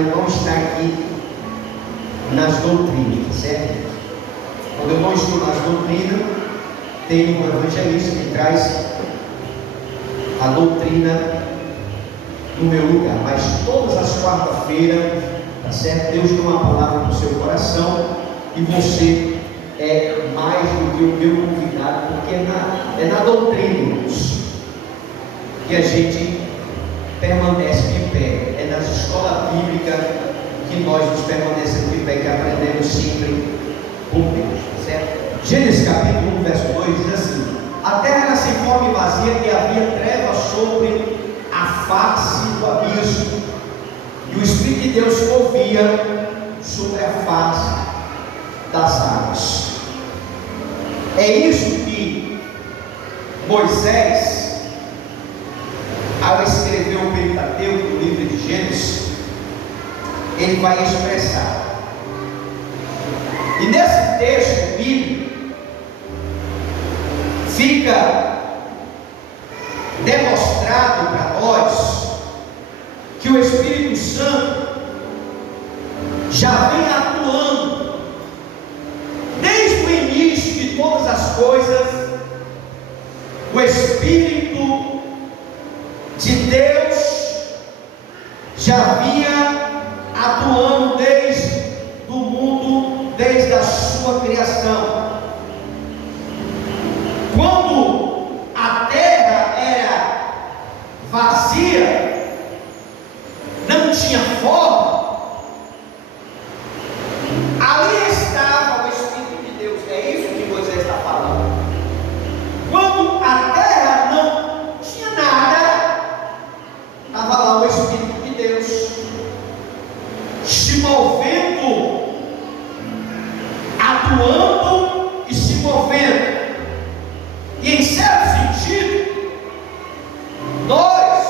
ele não está aqui nas doutrinas, certo? Quando eu não estou nas doutrinas, tem um evangelista que traz a doutrina no meu lugar, mas todas as quarta-feiras, tá certo? Deus tem uma palavra no seu coração e você é mais do que o meu convidado, porque é na doutrina, irmãos, que a gente permanece de pé, é nas escolas bíblicas que nós nos permanecemos de pé, que aprendemos sempre com Deus, tá certo? Gênesis capítulo 1, verso 2 diz assim: a terra era sem forma e vazia, e havia trevas sobre a face do abismo, e o Espírito de Deus movia sobre a face das águas. É isso que Moisés, ao escrever o Pentateuco, no livro de Gênesis, ele vai expressar. E nesse texto bíblico fica demonstrado para nós que o Espírito Santo já vem atuando desde o início de todas as coisas. O Espírito de Deus já vinha atuando desde o mundo, desde a sua criação. Quando a terra era vazia, não tinha forma, ali estava o Espírito de Deus. É isso que Moisés está falando. Quando a terra não tinha nada, estava lá o Espírito de Deus se movendo, atuando e se movendo. E em certo sentido, nós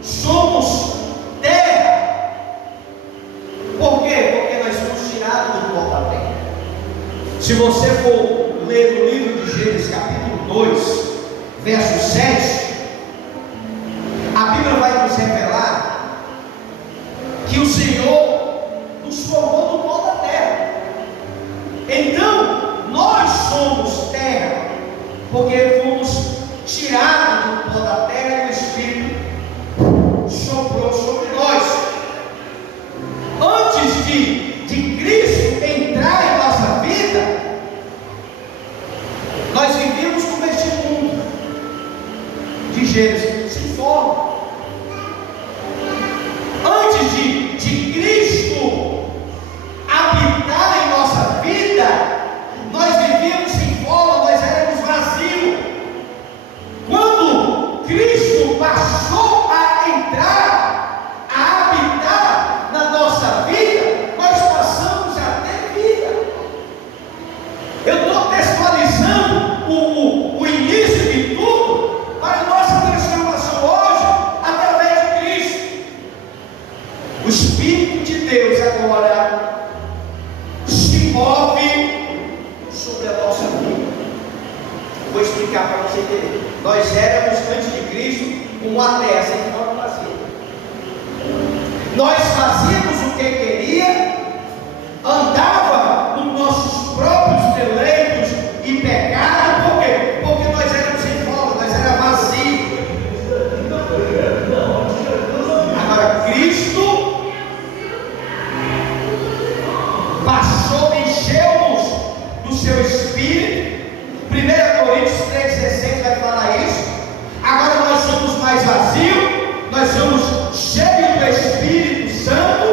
somos terra. Por quê? Porque nós fomos tirados do pó da terra. Se você for ler no livro de Gênesis capítulo 2, verso 7, a Bíblia vai nos revelar que o Senhor nos formou do pó da terra. Então, nós somos terra, porque fomos tirados do pó da terra e o Espírito soprou sobre nós. Antes de Cristo entrar em nossa vida, nós vivíamos como este mundo de Gênesis, sem forma. Antes de Cristo habitar em nossa vida, nós vivíamos sem forma, nós éramos vazios. Quando Cristo passou a entrar, a habitar na nossa vida, nós passamos a ter vida. Eu estou textualizando o início de tudo para a nossa transformação hoje, através de Cristo. O Espírito de Deus agora se move sobre a nossa vida. Vou explicar para você entender. Nós éramos antes de Cristo uma terra sem forma vazia. Nós fazíamos o que queria, andava nos nossos próprios deleitos e pecado. Por quê? Porque nós éramos sem forma, nós éramos vazios. Agora Cristo passou, encheu-nos do seu Espírito. 1 Coríntios 3,16 vai falar isso. Agora nós somos mais vazios, nós somos cheios do Espírito Santo,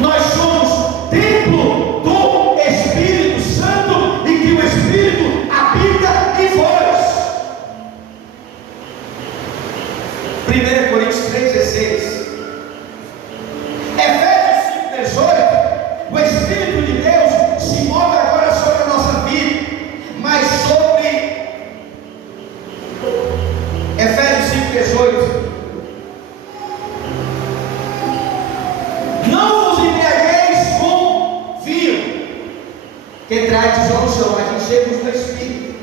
nós somos templo do Espírito Santo e que o Espírito habita em vós. 1 Coríntios 3,16. Efésios 5,18. O Espírito de Deus se move agora sobre a nossa vida, mas sobre Efésios 5,18. Não vos embriagueis com vinho, que traz dissolução, mas enchei-vos do Espírito.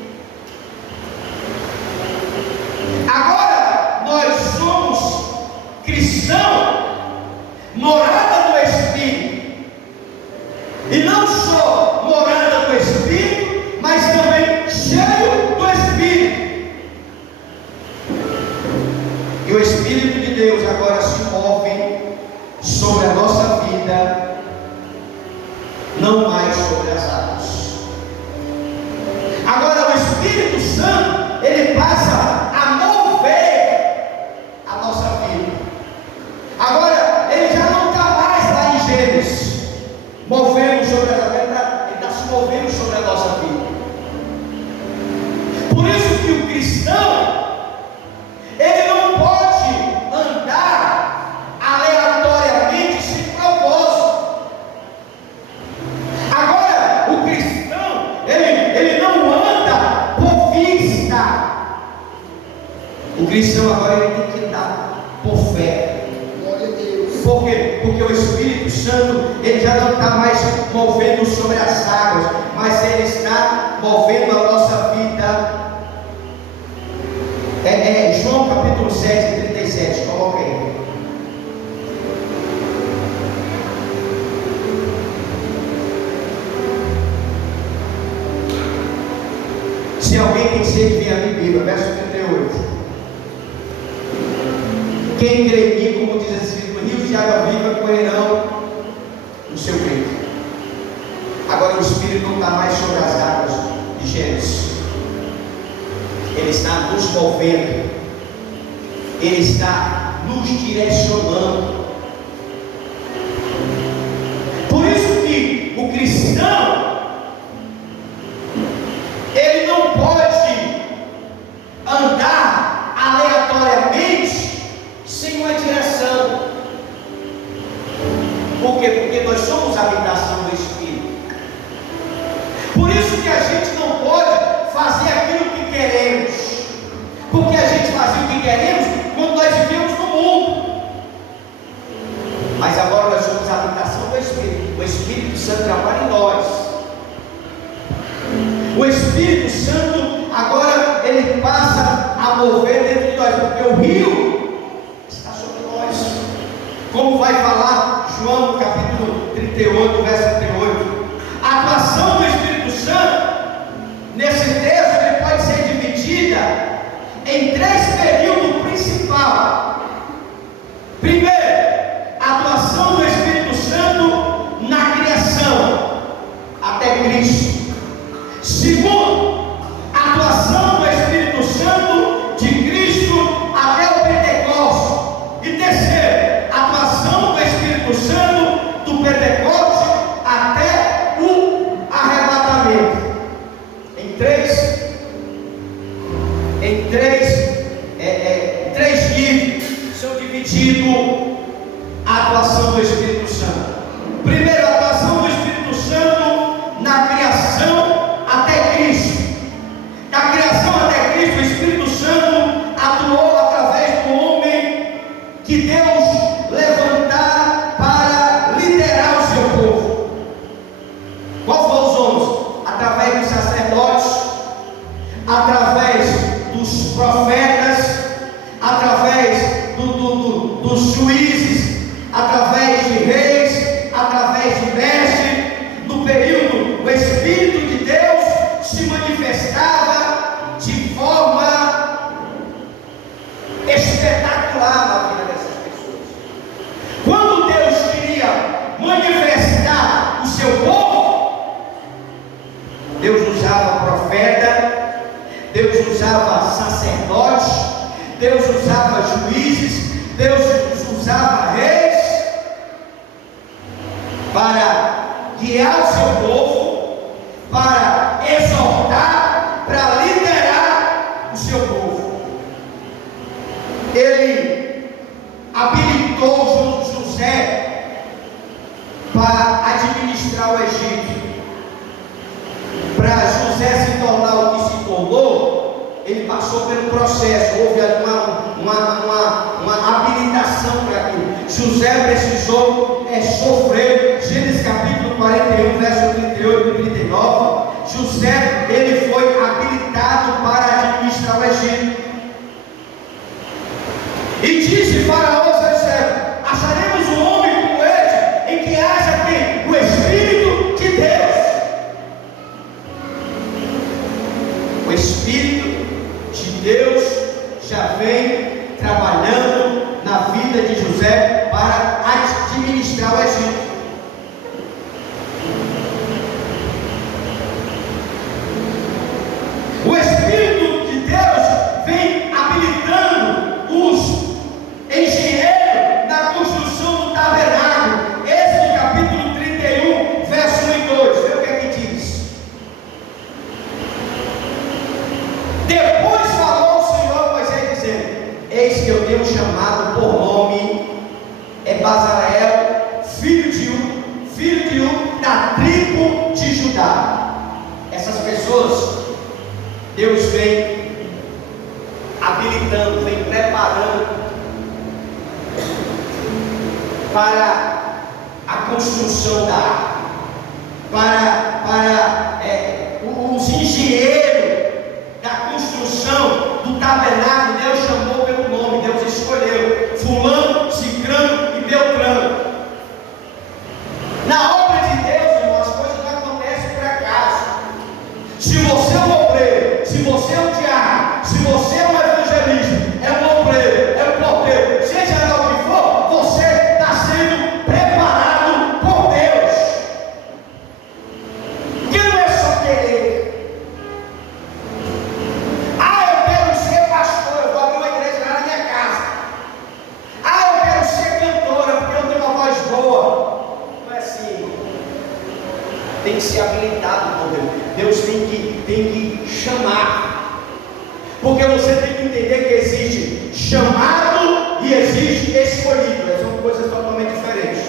Agora nós somos cristão, morada do Espírito. E não só morada do Espírito, mas também cheio do Espírito. E o Espírito de Deus agora se move sobre a nossa vida, não mais sobre as águas. Agora o Espírito Santo, ele passa a mover a nossa vida. Agora ele já não está mais lá em Gênesis, movendo sobre a vida, ele está se movendo sobre a nossa vida. Por isso que o cristão, ele não pode andar aleatoriamente sem propósito. Agora, o cristão, ele não anda por vista. O cristão agora ele tem que andar por fé. Glória a Deus. Por quê? Porque o Espírito Santo, ele já não está mais movendo sobre as águas, mas ele está movendo a nossa vida. João capítulo 7, 37, coloca aí. Se alguém tem sede, venha a mim, beba. Verso 38. Quem crê em mim, como diz a Escritura, rios de água viva correrão no seu peito. Agora o Espírito não está mais sobre as águas de Gênesis. Ele está nos movendo, ele está nos direcionando. Por isso que o cristão, ele não pode andar aleatoriamente sem uma direção. Por quê? Porque nós somos a habitação do Espírito. Por isso que a gente não pode fazer aquilo que queremos, porque a gente fazia o que queremos quando nós vivemos no mundo. Mas agora nós somos a habitação do Espírito. O Espírito Santo trabalha em nós. O Espírito Santo agora ele passa a mover dentro de nós, porque o rio está sobre nós. Como vai falar João capítulo 38, verso 38. A atuação do Espírito Santo nesse texto ele pode ser dividida em 3 períodos principais. Primeiro, a atuação do Espírito Santo na criação até Cristo. Segundo, a atuação do Espírito Santo de Cristo até o Pentecostes. E terceiro, a atuação do Espírito Santo do Pentecostes até o arrebatamento. Em três níveis são divididos a atuação do Espírito Santo. Primeiro, a atuação do Espírito Santo na criação até Cristo. Da criação até Cristo, o Espírito Santo atuou através do homem que Deus levantara para liderar o seu povo. Qual foram os homens? Através dos sacerdotes, através dos profetas, através dos juízes, através de reis, através de mestres. No período, o Espírito de Deus se manifestava de forma espetacular na vida dessas pessoas. Quando Deus queria manifestar o seu povo, Deus usava profeta, Deus usava sacerdotes, Deus usava juízes, Deus usava reis para guiar o seu povo, para exortar, para liderar o seu povo. Ele habilitou José para administrar o Egito. Para José se tornar o que se tornou, ele passou pelo processo, houve uma habilitação para aquilo. José precisou sofrer. Gênesis capítulo 41, verso 38 e 39. José, ele foi habilitado para administrar o Egito. E disse Faraó aos seus para a construção da arca, para os engenheiros da construção do tabernáculo. Deus chamou pelo nome, Deus escolheu fulano, cicrano e beltrano. Na obra de Deus, irmão, as coisas não acontecem por acaso. Se você é um obreiro, se você é um diácono, se você é um evangelista, é um obreiro, é um porteiro, seja lá o que for, você está sendo preparado por Deus. Porque não é só querer. Eu quero ser pastor, eu vou abrir uma igreja lá na minha casa. Eu quero ser cantora, porque eu tenho uma voz boa. Não é assim. Tem que ser habilitado por Deus. Deus tem que chamar. Porque você tem que entender que existe chamado e existe escolhido. São coisas totalmente diferentes.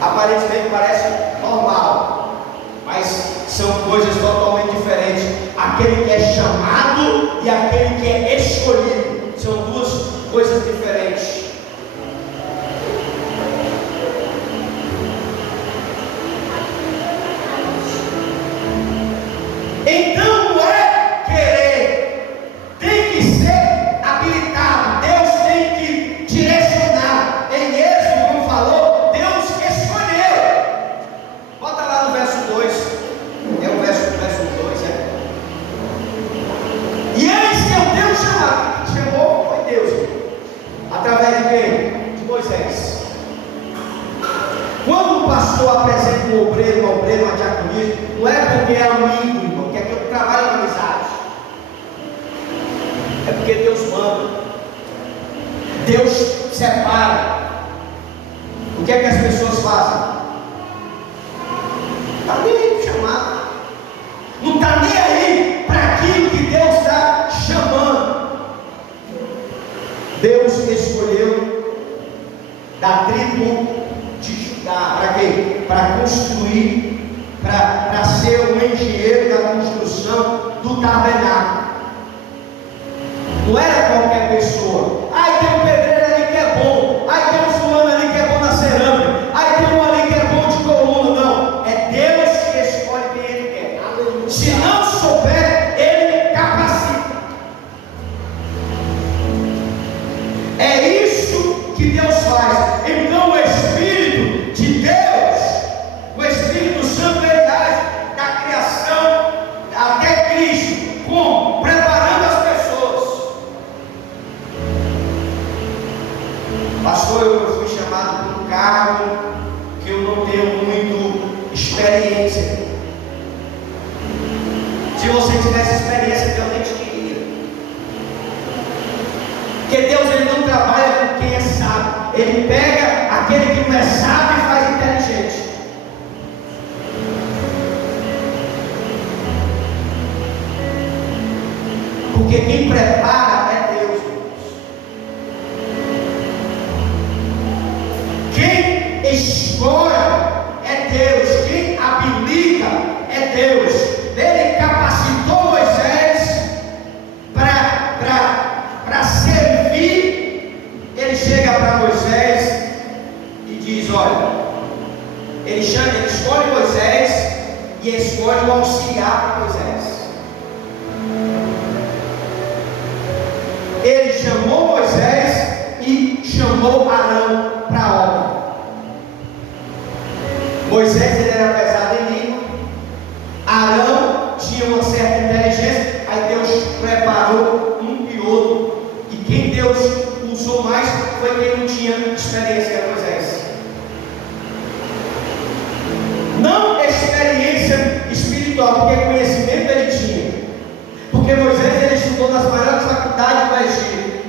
Aparentemente parece normal, mas são coisas totalmente diferentes. Aquele que é chamado e aquele que é escolhido são duas coisas diferentes. Então não é querer, tem que ser habilitado. Deus tem que direcionar. Em Êxodo, como falou, Deus escolheu. Bota lá no verso 2. É o verso 2, E eis que o Deus chamado, quem chamou foi Deus. Através de quem? De Moisés. Quando o pastor apresenta um obreiro, uma diaconisa, não é porque é amigo, porque é que trabalha com amizade. É porque Deus manda. Deus separa. O que é que as pessoas fazem? Está nem aí para chamar. Não está nem aí para aquilo que Deus está chamando. Deus escolheu da tribo de Judá. Para quê? Para construir, para ser o engenheiro da construção do tabernáculo. Não era qualquer pessoa. Tem um pedreiro ali que é bom. Tem um fulano ali que é bom na cerâmica. Tem um ali que é bom de coluna. Não. É Deus que escolhe quem Ele quer. Aleluia. Se não souber, Ele capacita. É isso que Deus faz. Então o Espírito de Deus, o Espírito Santo, verdade, da criação até Cristo, como? Preparando as pessoas. Pastor, eu fui chamado por um cargo que eu não tenho muito experiência. Se você tivesse experiência, Deus nem te queria. Porque Deus, Ele não trabalha com quem é sábio. Ele pega aquele que não é sábio e faz inteligente. Porque quem prepara é Deus. Quem escolhe é Deus. Quem habilita é Deus. Ele capacitou Moisés para servir. Ele chega para Moisés e diz: olha, ele escolhe Moisés e escolhe o auxiliar para Moisés. Ele chamou Moisés e chamou Arão para a obra. Moisés, ele era pesado em língua. Arão tinha uma certa inteligência. Aí Deus preparou um e outro. E quem Deus usou mais foi quem não tinha experiência, era Moisés. Não experiência espiritual, porque conhecimento ele tinha. Porque Moisés, ele estudou nas maiores faculdades do Egito.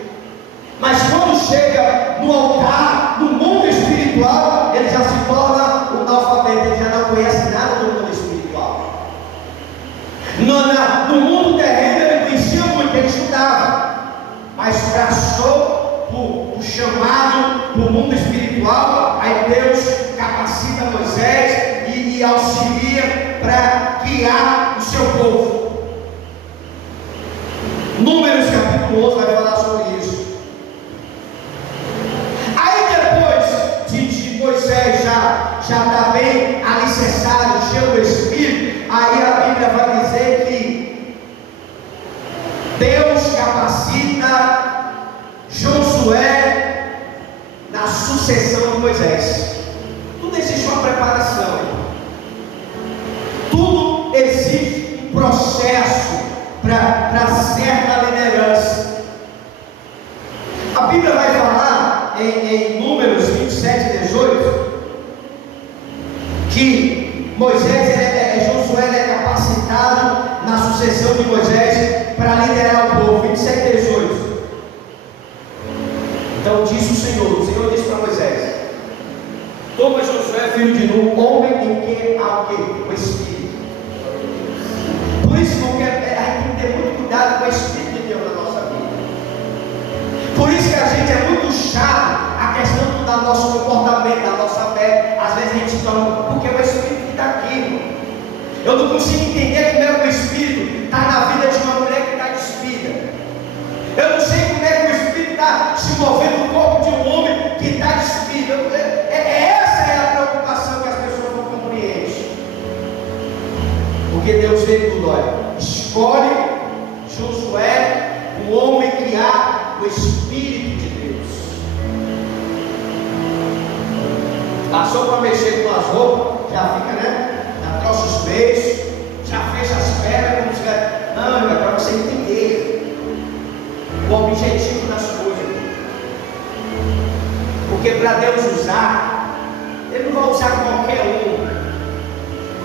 Mas quando chega no altar, no mundo espiritual, ele já se torna um analfabeto. Ele já não conhece nada do mundo espiritual. No mundo terreno ele conhecia muito, ele estudava. Mas passou por chamado para o mundo espiritual. Aí Deus capacita Moisés e auxilia para guiar o seu povo. Números capítulo 11 vai falar sobre isso. Aí depois já está bem alicerçado, cheio do Espírito, aí a Bíblia vai dizer que Deus capacita Josué na sucessão de Moisés. Tudo existe uma preparação, tudo existe um processo para certa liderança. A Bíblia vai falar em Números 27 e 18 que Josué é capacitado na sucessão de Moisés para liderar o povo. 27 e 18. Então disse o Senhor disse para Moisés: toma Josué, filho de Nun, homem em que há o quê? O Espírito. Por isso a gente tem que ter muito cuidado com o Espírito de Deus na nossa vida. Por isso que a gente é muito chato a questão do nosso comportamento, da nossa fé. Às vezes a gente toma, porque é o Espírito que está aqui, irmão. Eu não consigo entender como é que o Espírito está na vida de uma mulher que está despida. Eu não sei como é que o Espírito está se movendo no corpo de um homem que está despido. Essa é a preocupação que as pessoas não compreendem. Porque Deus vê tudo, olha. Escolhe Josué, o homem que há o Espírito de Deus. Passou para mexer com as roupas, já fica, né? Já troça os peitos, já fecha as pernas, como se fosse. Não, é para você entender o objetivo das coisas. Porque para Deus usar, Ele não vai usar qualquer um.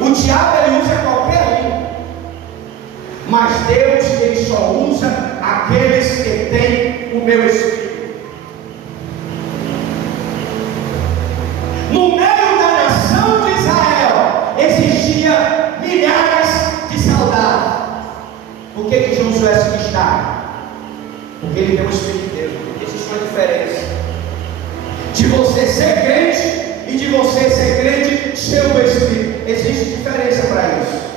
O diabo ele usa qualquer um. Mas Deus ele só usa aqueles que têm o meu Espírito. No meio da nação de Israel existia milhares de soldados. Por que Josué se destaca? Porque ele tem o Espírito de Deus. Existe uma diferença de você ser crente e de você ser crente cheio do Espírito. Existe diferença para isso.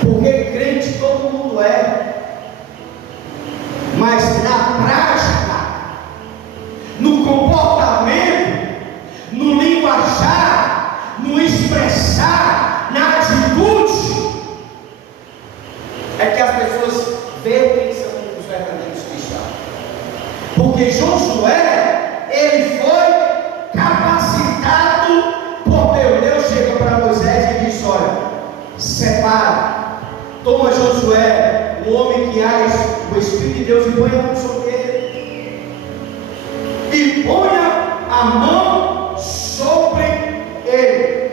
Porque crente todo mundo é, mas na prática, no comportamento, no linguajar, no expressar, na atitude, é que as pessoas veem quem são os verdadeiros cristãos. Porque Josué, ele foi capacitado por Deus. Deus chega para Moisés e diz: olha, separa, toma Josué, o homem que há o Espírito de Deus, e ponha a mão sobre ele, e ponha a mão sobre ele.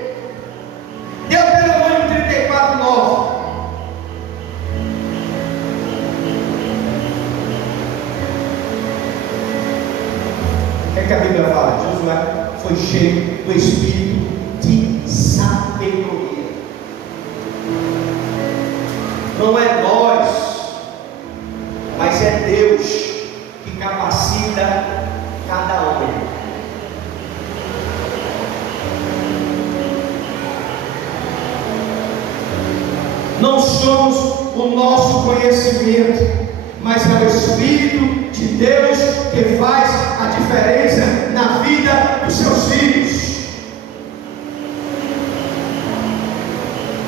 Deuteronômio 34, 9. O que a Bíblia fala? Josué foi cheio do Espírito de sabedoria. Não é nós, mas é Deus que capacita cada homem. Não somos o nosso conhecimento, mas é o Espírito de Deus que faz a diferença na vida dos seus filhos.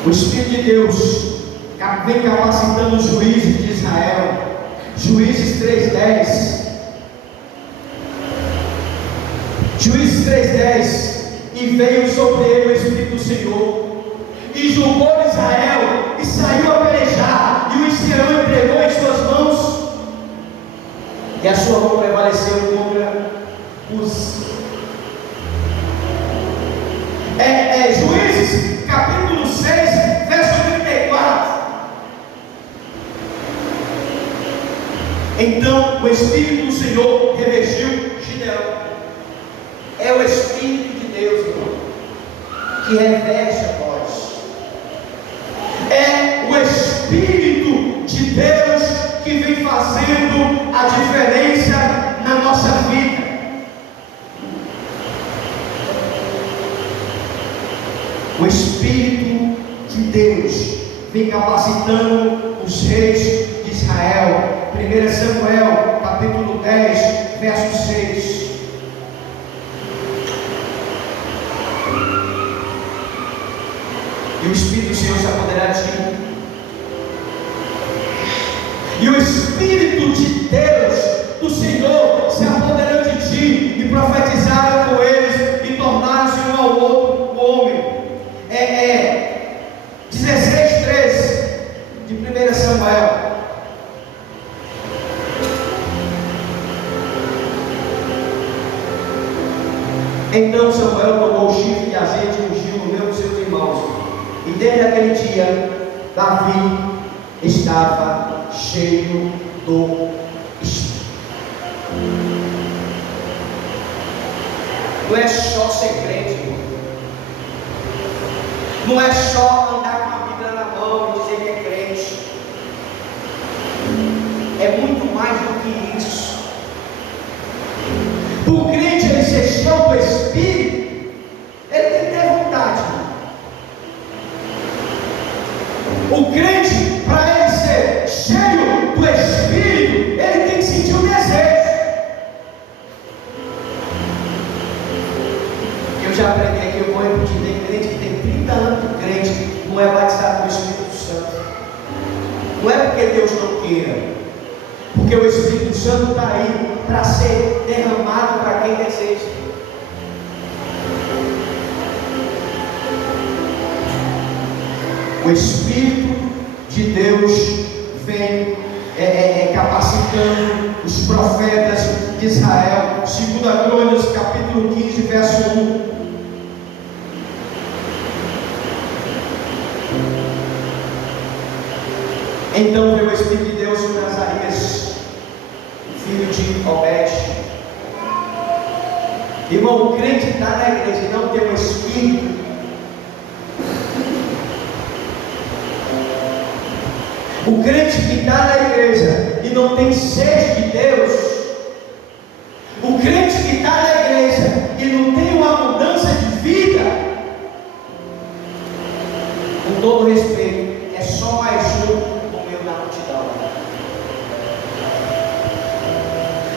O Espírito de Deus vem capacitando os juízes de Israel. Juízes 3:10. Juízes 3:10. E veio sobre ele o Espírito do Senhor, e julgou Israel, e saiu a pelejar, e o Senhor entregou em suas mãos, e a sua mão prevaleceu contra os. Juízes, capítulo 6, verso 34. Então o Espírito do Senhor revestiu Gideão. É o Espírito de Deus, irmão, que reveste a nós. É o Espírito de Deus que vem fazendo a diferença na nossa vida. O Espírito de Deus vem capacitando os reis de Israel. 1 Samuel, capítulo 10, verso 6. Deus se apoderar de ti. E o Espírito de Deus, do Senhor, se apoderou de ti, e profetizaram com eles, e tornaram-se um ao outro um homem. 16:13 de 1 Samuel. Então Samuel tomou o chifre de azeite e ungiu no meio dos seus irmãos. E desde aquele dia, Davi estava cheio do Espírito. Não é só ser crente, irmão. Não é só andar com a Bíblia na mão e dizer que é crente. É muito mais do que isso. O crente, ele ser cheio do Espírito, ele tem que ter vontade. O crente, para ele ser cheio do Espírito, ele tem que sentir o desejo. Eu já aprendi aqui, eu vou repetir, tem crente que tem 30 anos de crente, não é batizado com o Espírito Santo. Não é porque Deus não queira, porque o Espírito Santo está aí para ser derramado para quem deseja. O Espírito de Deus vem capacitando os profetas de Israel. 2 Crônicas, capítulo 15, verso 1. Então veio o Espírito de Deus sobre Azarias, filho de Obed. Irmão, o crente está na igreja e não tem o Espírito. O crente que está na igreja e não tem sede de Deus, o crente que está na igreja e não tem uma mudança de vida, com todo respeito, é só mais um no meio da multidão.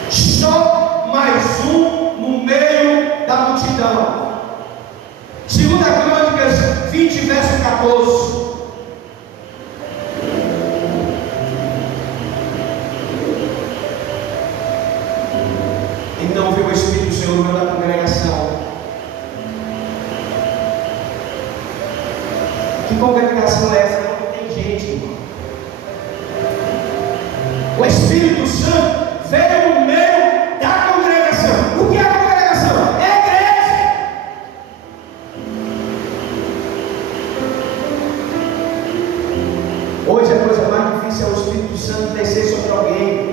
Só mais um no meio da multidão. 2 Crônicas 20, verso 14. Então viu o Espírito do Senhor no meio da congregação. Que congregação é essa? Não tem gente, irmão. O Espírito Santo veio no meio da congregação. O que é a congregação? É a igreja. Hoje a coisa mais difícil é o Espírito Santo descer sobre alguém.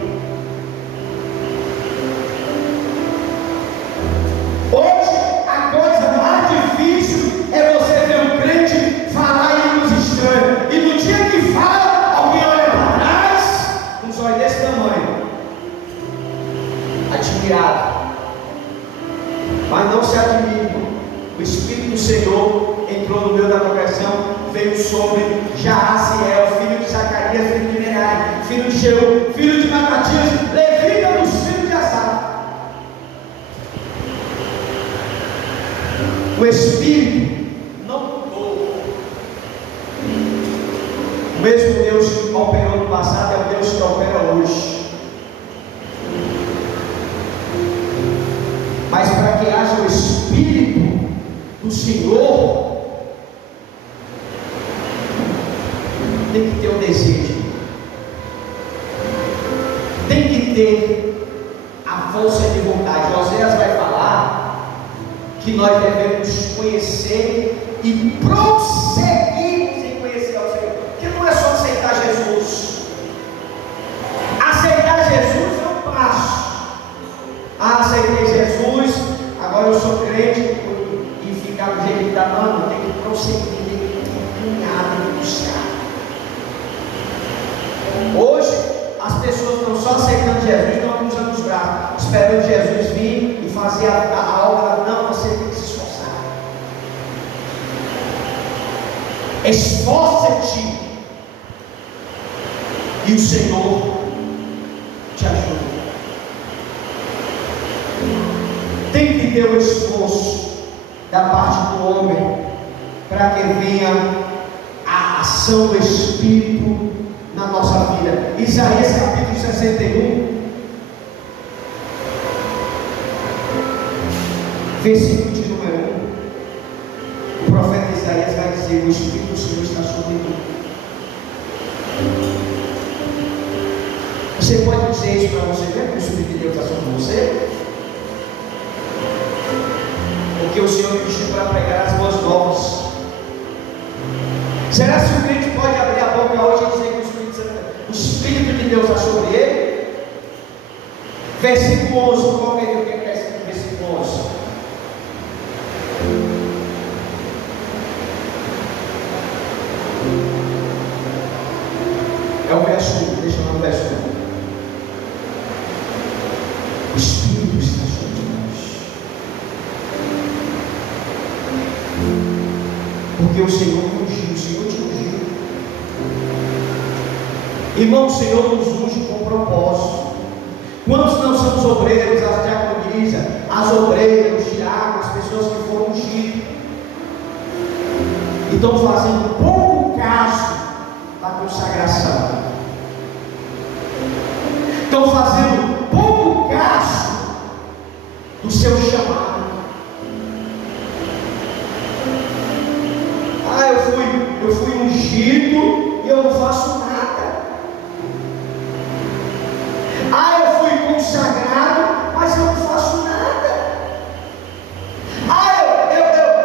Mas não se admire, o Espírito do Senhor entrou no meio da congregação, veio sobre Jaasiel, filho de Zacarias, filho de Merari, filho de Jeú, filho de Matatias, levita dos filhos de Asaf. O Espírito não mudou. O mesmo Deus que operou no passado é o Deus que opera hoje. Mas para que haja o Espírito do Senhor, tem que ter o desejo, tem que ter a força de vontade. Oséias vai falar que nós devemos conhecer e prosseguir em conhecer ao Senhor, que não é só aceitar Jesus. Aceitar Jesus é um passo. Aceitei Jesus, agora eu sou crente e ficar do jeito que está, mano, tem que prosseguir, tem que caminhar, tem que buscar. Hoje as pessoas estão só aceitando Jesus, estão cruzando os braços, esperando Jesus vir e fazer a obra. Não, você tem que se esforçar. Esforça-te e o Senhor te ajuda. Tem que ter o esforço da parte do homem para que venha a ação do Espírito na nossa vida. Isaías capítulo 61, versículo de número 1. O profeta Isaías vai dizer: o Espírito do Senhor está sobre mim. Você pode dizer isso para você mesmo, que o Espírito de Deus está sobre você? Porque o Senhor me pediu para pregar as boas novas. Será que o crente pode abrir a boca hoje e dizer que o Espírito de Deus está sobre ele? Versículo 11, qual é o que está escrito no versículo 11? É o verso 1, deixa eu ver o verso 1. O Espírito está sobre nós, porque o Senhor me ungiu, o Senhor te ungiu. Irmão, o Senhor nos unge com propósito. Quantos não somos obreiros, as diaconisas, as obreiras, os diáconos, as pessoas que foram ungidas, e estão fazendo pouco caso da consagração, estão fazendo pouco caso do seu chamado. Eu fui ungido e eu não faço nada. Eu fui consagrado, mas eu não faço nada.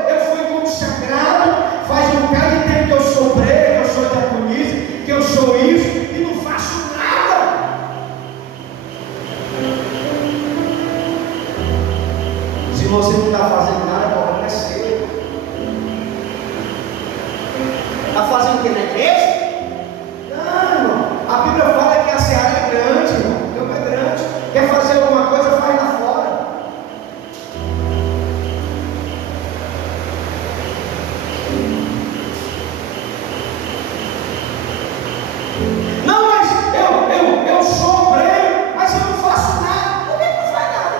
Eu fui consagrado, faz um bocado de tempo que eu sou obreiro, que eu sou diaconisa, que eu sou isso, e não faço nada. Se você não está fazendo nada, o problema é seu. Está fazendo o que na igreja? Não, irmão. A Bíblia fala que a seara é grande, irmão. O campo é grande. Quer fazer alguma coisa, faz lá fora. Não, mas eu sou obreiro, mas eu não faço nada. Por que não faz nada?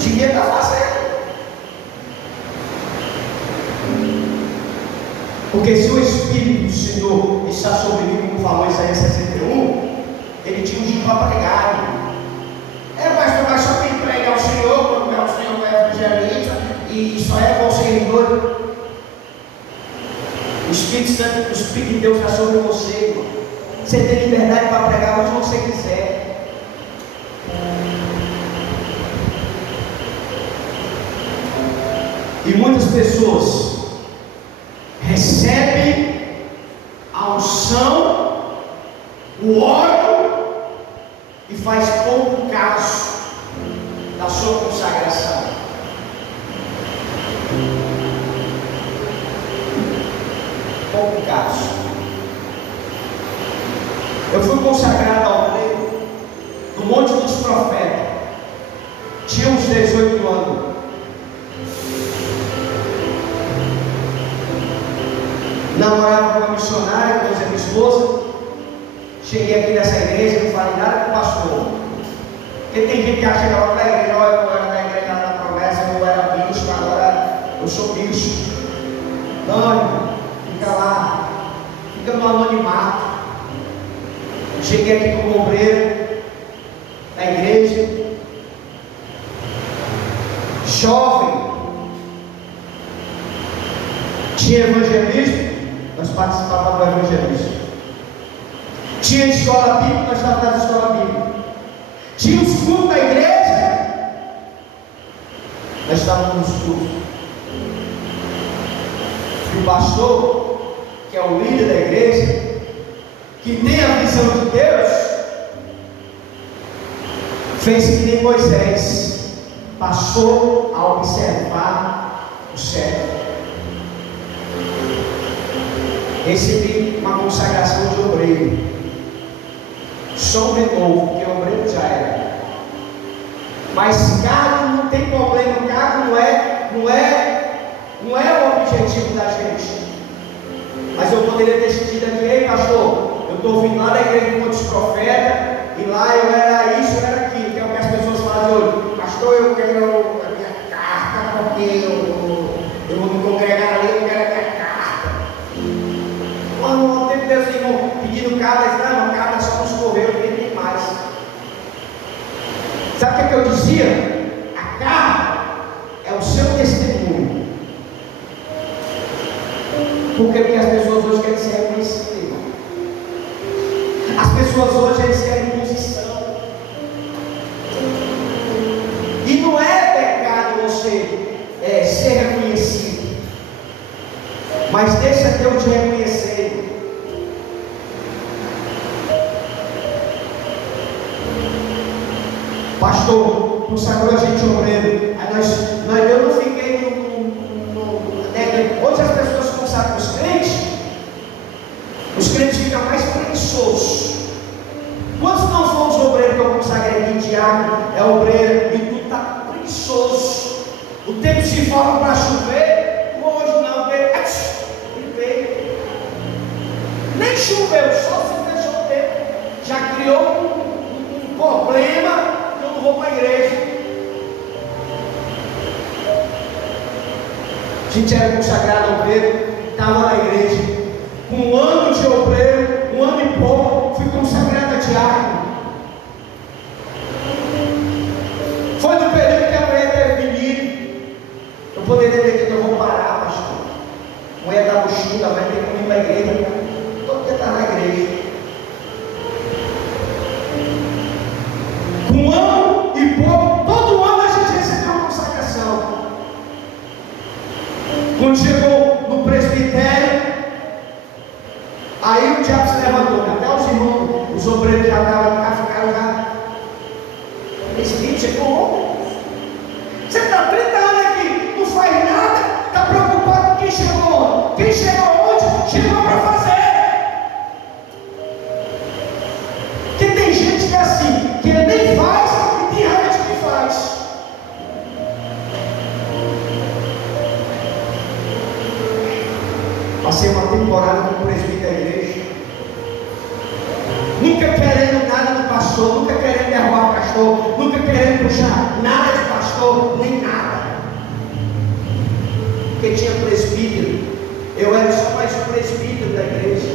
Devia estar fazendo. Porque se o Espírito do Senhor está sobre mim, como falou Isaías 61, ele te ungiu para pregar. Pastor, mas só quem prega é o Senhor, quando é o Senhor é evangelista, e só é conselheiro. O Espírito Santo, o Espírito de Deus está sobre você, irmão. Você tem liberdade para pregar onde você quiser. E muitas pessoas recebe a unção, o óleo, e faz pouco caso da sua consagração. Pouco caso. Eu fui consagrado ao obreiro no Monte dos Profetas. Tinha uns 18 anos. Namorava com uma missionária, que hoje é minha esposa. Cheguei aqui nessa igreja, não falei nada com o pastor. Porque tem gente que acha que eu era da igreja da promessa, eu era bispo, agora eu sou bispo. Não, irmão, fica lá, fica no anonimato. Cheguei aqui como obreiro da igreja, jovem, tinha evangelismo. Nós participávamos do evangelismo. Tinha escola bíblica, nós estávamos nas escolas bíblicas. Tinha os cultos da igreja, nós estávamos nos cultos. E o pastor, que é o líder da igreja, que tem a visão de Deus, fez que nem Moisés, passou a observar o céu. Recebi uma consagração de obreiro, só um renovo, porque obreiro já era. Mas cargo não tem problema, cargo não é o objetivo da gente. Mas eu poderia ter sentido aqui: ei pastor, eu estou vindo lá da igreja do Monte dos Profetas, e lá eu era isso, eu era aquilo, que é o que as pessoas fazem hoje. Pastor, eu quero a minha carta, porque eu vou me congregar ali, eu quero a minha carta. eu dizia, a carne é o seu testemunho. Porque as pessoas hoje querem ser reconhecidas. As pessoas hoje eles querem posição. E não é pecado você ser reconhecido, mas deixa Deus te reconhecer. Pastor, consagrou a gente obreiro. Aí eu não fiquei hoje as pessoas consagram os crentes ficam mais preguiçosos. Quantos não foram os obreiros que eu consagrei aqui? Diácono, é obreiro, e tu está preguiçoso. O tempo se forma para chover, hoje não, porque nem choveu, só se fechou o tempo. Já criou um problema. Eu não vou para a igreja. A gente era consagrado obreiro, estava na igreja, com um ano de obreiro, um ano e pouco, fui consagrado a diácono. Foi no período que a mulher teve menino. Eu poderia ter dito, eu vou parar, pastor. A mulher estava chuva, vai ter que ir para a igreja. Todo dia está na igreja. Com um ano e pouco, todo ano a gente recebeu uma consagração. Quando chegou no presbitério, aí o diabo se levantou, até os irmãos, os obreiros já estavam cá, ficaram já. Presbítero chegou. Você está 30 anos aqui, não faz nada, está preocupado com quem chegou. Quem chegou onde? Chegou para fazer. Porque tem gente que é assim, que ele nem faz e tem raiva de quem faz. Passei uma temporada como presbítero da igreja, nunca querendo nada do pastor, nunca querendo derrubar o pastor, nunca querendo puxar nada de pastor, nem nada. Porque tinha presbítero, eu era só mais um presbítero da igreja.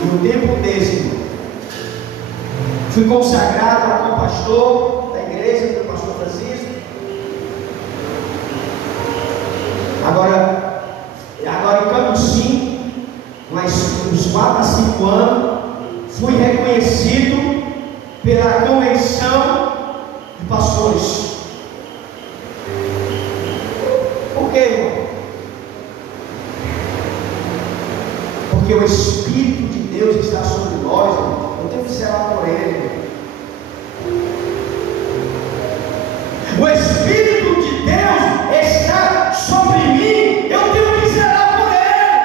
E no tempo desse, fui consagrado como pastor da igreja, pelo pastor Francisco. Agora em Camusim, mais uns 4 a 5 anos, fui reconhecido pela convenção de pastores. Por quê, irmão? Porque o Espírito de Deus está sobre nós, irmão. Eu tenho que zelar por Ele. O Espírito de Deus está sobre mim, eu tenho que zelar por Ele.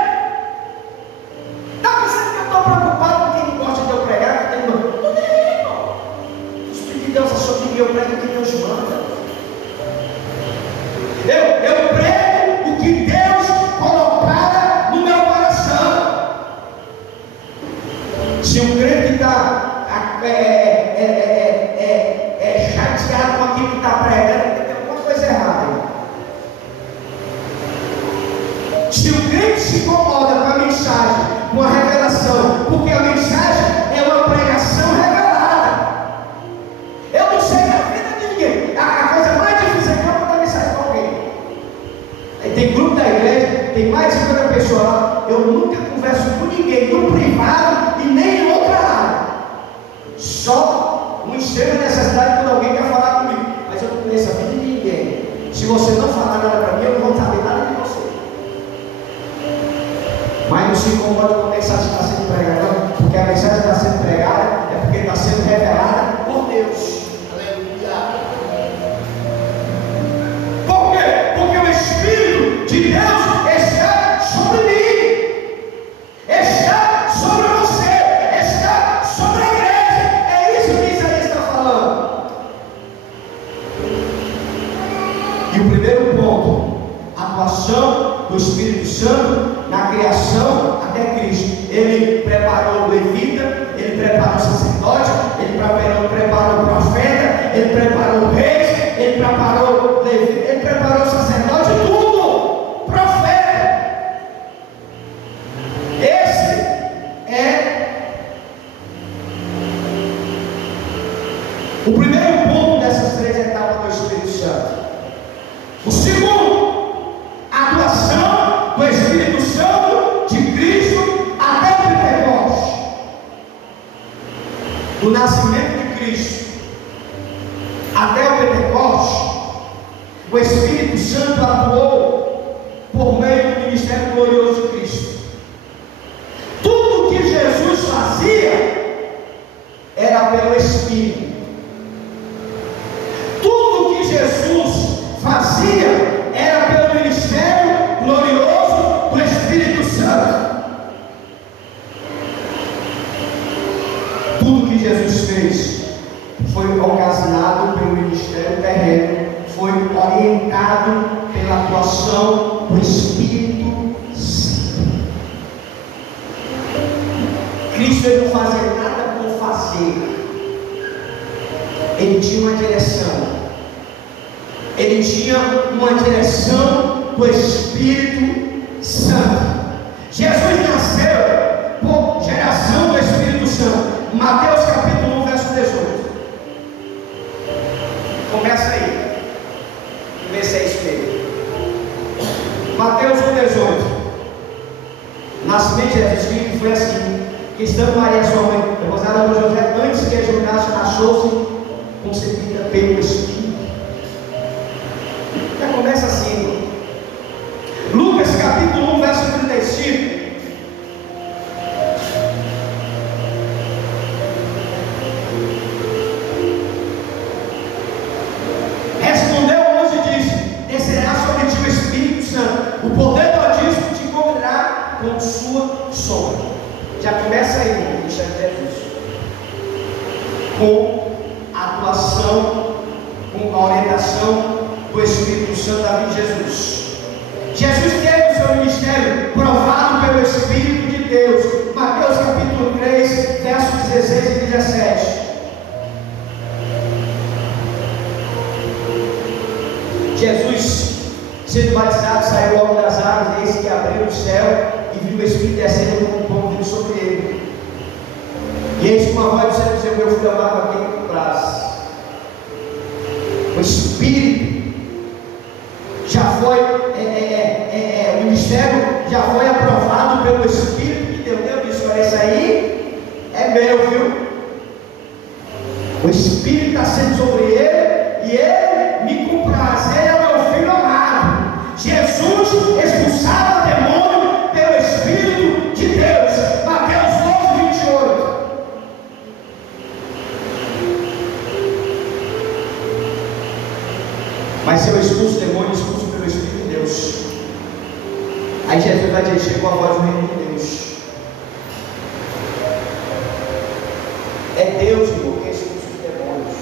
Está pensando que eu estou preocupado com quem não gosta de eu pregar? Que tem... Não tem, irmão. O Espírito de Deus é sobre mim, eu prego o que Deus manda. Eu prego o que Deus colocara no meu coração. Se um crente está chateado com aquilo que está pregando, tem alguma coisa errada. Se o crente se incomoda com a mensagem, com a revelação, porque a mensagem é uma pregação revelada. Eu não sei a vida de ninguém. A coisa mais difícil é que eu mandar mensagem para alguém. Aí tem grupo da igreja, tem mais de 50 pessoas lá. Eu nunca converso com ninguém no privado e nem em outra área. Só uma extrema necessidade quando alguém quer falar comigo. Mas eu não conheço a vida de ninguém. Se você não falar nada para mim, eu não vou saber nada de você. Mas não se incomoda com a mensagem que está sendo pregada, porque a mensagem que está sendo pregada é porque está sendo revelada por Deus. Aleluia. Por quê? Porque o Espírito de Deus está sobre mim, está sobre você, está sobre a igreja. É isso que Isaías está falando. E o primeiro ponto, a atuação do Espírito Santo na criação até Cristo. Ele preparou o levita, ele preparou o sacerdote, ele preparou o profeta, ele preparou o rei, ele preparou o levita, ele preparou o sacerdote, tudo, profeta. Esse é O primeiro ponto dessas três etapas do Espírito Santo. O segundo, a atuação do Espírito Santo de Cristo até o Pentecoste. Do nascimento de Cristo até o Pentecoste, o Espírito Santo atuou por meio do ministério glorioso de Cristo. Tudo que Jesus fazia era pelo Espírito. Tudo que Jesus fazia era pelo ministério glorioso do Espírito Santo. Tudo que Jesus fez foi ocasionado pelo ministério terreno, foi orientado pela atuação do Espírito Santo. Cristo ele não fazia nada por fazer. Ele tinha uma direção. Ele tinha uma direção do Espírito Santo. Jesus nasceu por geração do Espírito Santo. Mateus capítulo 1, verso 18. Começa aí. Vê se é isso mesmo. Mateus 1, 18. O nascimento de Jesus Cristo foi assim: que estando Maria sua mãe, repousada por José, antes que ajudasse, achou-se concebida pelo Espírito. Já começa assim. Lucas capítulo 1, verso 35. Respondeu o anjo e disse: descerá sobre ti o Espírito Santo, o poder do Altíssimo te cobrirá com sua sombra. Já começa aí no ministério de Jesus, com a atuação, com a orientação do Espírito Santo da vida de Jesus. Jesus teve o seu ministério provado pelo Espírito de Deus. Mateus capítulo 3, versos 16 e 17. Jesus, sendo batizado, saiu logo das águas, eis que abriu o céu e viu o Espírito descendo como um pão vindo sobre ele. E eis que uma voz do céu dizia: meu filho amado, a quem me compraste. O Espírito já foi, o ministério já foi aprovado pelo Espírito de Deus. Deus disse: olha, isso aí é meu, viu? O Espírito está sendo sobre ele e ele me compraz. Ele é meu filho amado. Jesus expulsava demônio pelo Espírito de Deus. Mateus 11, 28. Mas se eu expulso demônio, expulso pelo Espírito de Deus. Aí Jesus vai dizer: chegou a voz do reino de Deus. É Deus, irmão, que expulsa os demônios.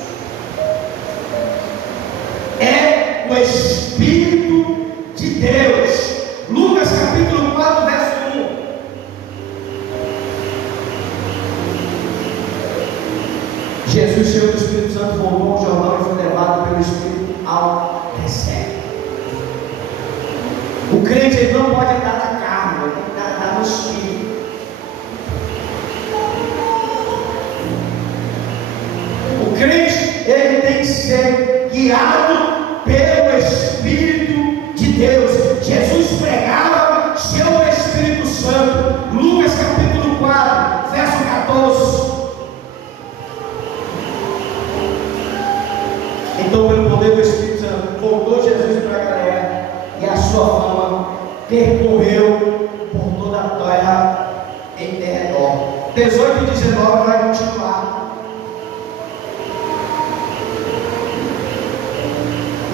É o Espírito de Deus. Lucas capítulo 4, verso 1. Jesus, cheio do Espírito Santo, voltou ao Jordão e foi levado pelo Espírito ao deserto. O crente ele não pode andar na carne, ele tem que andar no Espírito. O crente ele tem que ser guiado pelo Espírito de Deus. Jesus pregava cheio do Espírito Santo. Lucas capítulo 4, verso 14. Então, pelo poder do Espírito Santo, voltou Jesus para a Galiléia, e a sua fama percorreu por toda a terra em derredor. 18 e 19 vai continuar.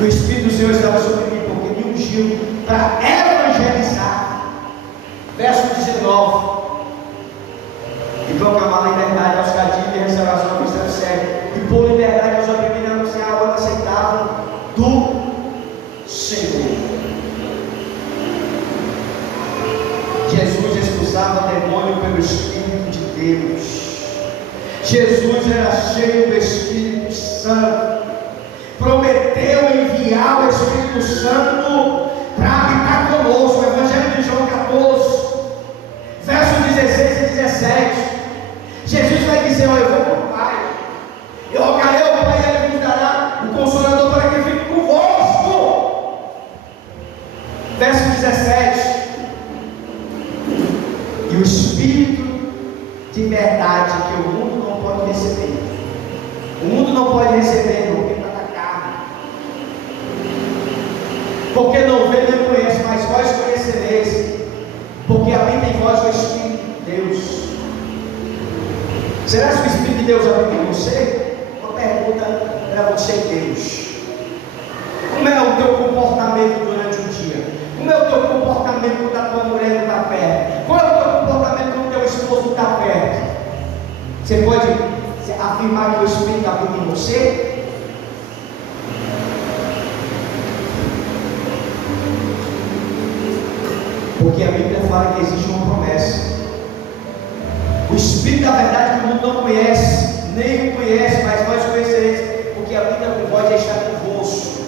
O Espírito do Senhor estava sobre mim, porque me ungiu para evangelizar. Verso 19: e proclamar a liberdade aos cativos e a restauração ao cristão cego, e por liberdade aos oprimidos, e anunciar a hora aceitável do Senhor. Jesus expulsava demônio pelo Espírito de Deus. Jesus era cheio do Espírito Santo. Prometeu enviar o Espírito Santo para habitar conosco. Evangelho de João 14, versos 16 e 17. Jesus vai dizer: olha, eu vou para o Pai, eu rogarei ao Pai, o Espírito de verdade que o mundo não pode receber. O mundo não pode receber, não, porque está na carne. Porque não vê nem conhece, mas vós conhecereis, porque habita em vós o Espírito de Deus. Será que o Espírito de Deus habita em você? Uma pergunta para você, Deus. Como é o teu comportamento durante o dia? Como é o teu comportamento quando a tua mulher não está perto? Qual é o teu comportamento quando o teu esposo está perto? Você pode afirmar que o Espírito habita em você? Porque a Bíblia fala que existe uma promessa. O Espírito da verdade que o mundo não conhece, nem o conhece, mas vós conhecereis, porque a vida com vós está convosco.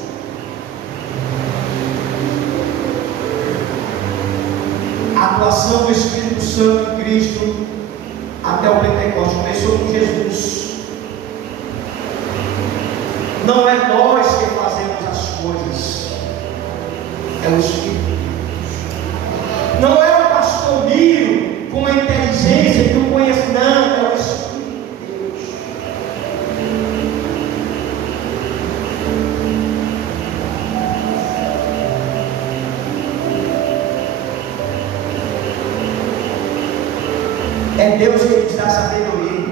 A atuação do Espírito Santo em Cristo até o Pentecostes começou com Jesus. Não é nós que fazemos as coisas, é o Espírito. Não é o pastor Miro com a inteligência que o conhece, não, é o Espírito de Deus. É Deus que nos dá sabedoria.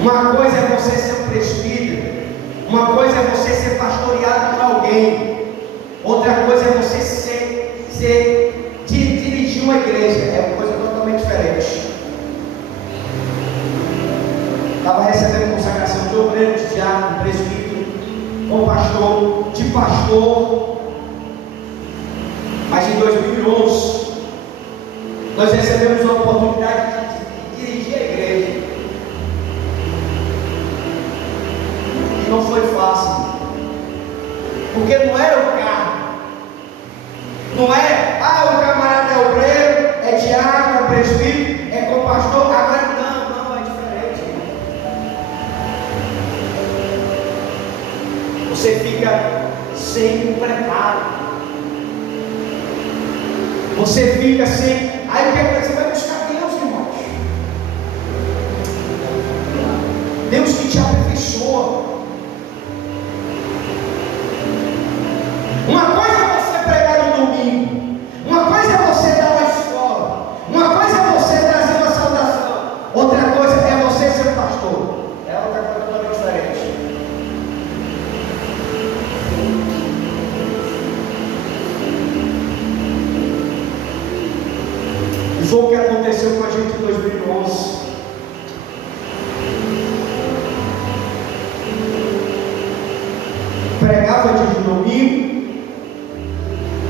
Uma coisa é você ser um presbítero, uma coisa é você ser pastoreado por alguém, outra coisa é você dirigir uma igreja, é uma coisa totalmente diferente. Estava recebendo consagração de obreiro, de diácono, de presbítero, com pastor, de pastor, mas em 2011 nós recebemos a oportunidade de dirigir a igreja. E não foi fácil, porque não era o carro, não é, o camarada é obreiro, é diácono, é presbítero, é compastor, agora não, é diferente. Você fica sem um preparo, você fica sem. Aí o que você vai buscar? Deus, irmãos. Deus que te aperfeiçoa. Uma coisa é você pregar no domingo, uma coisa é você dar uma escola, uma coisa é você trazer uma saudação, outra coisa é você ser pastor. É outra coisa totalmente diferente. E foi o que aconteceu com a gente em 2011. Pregava de domingo,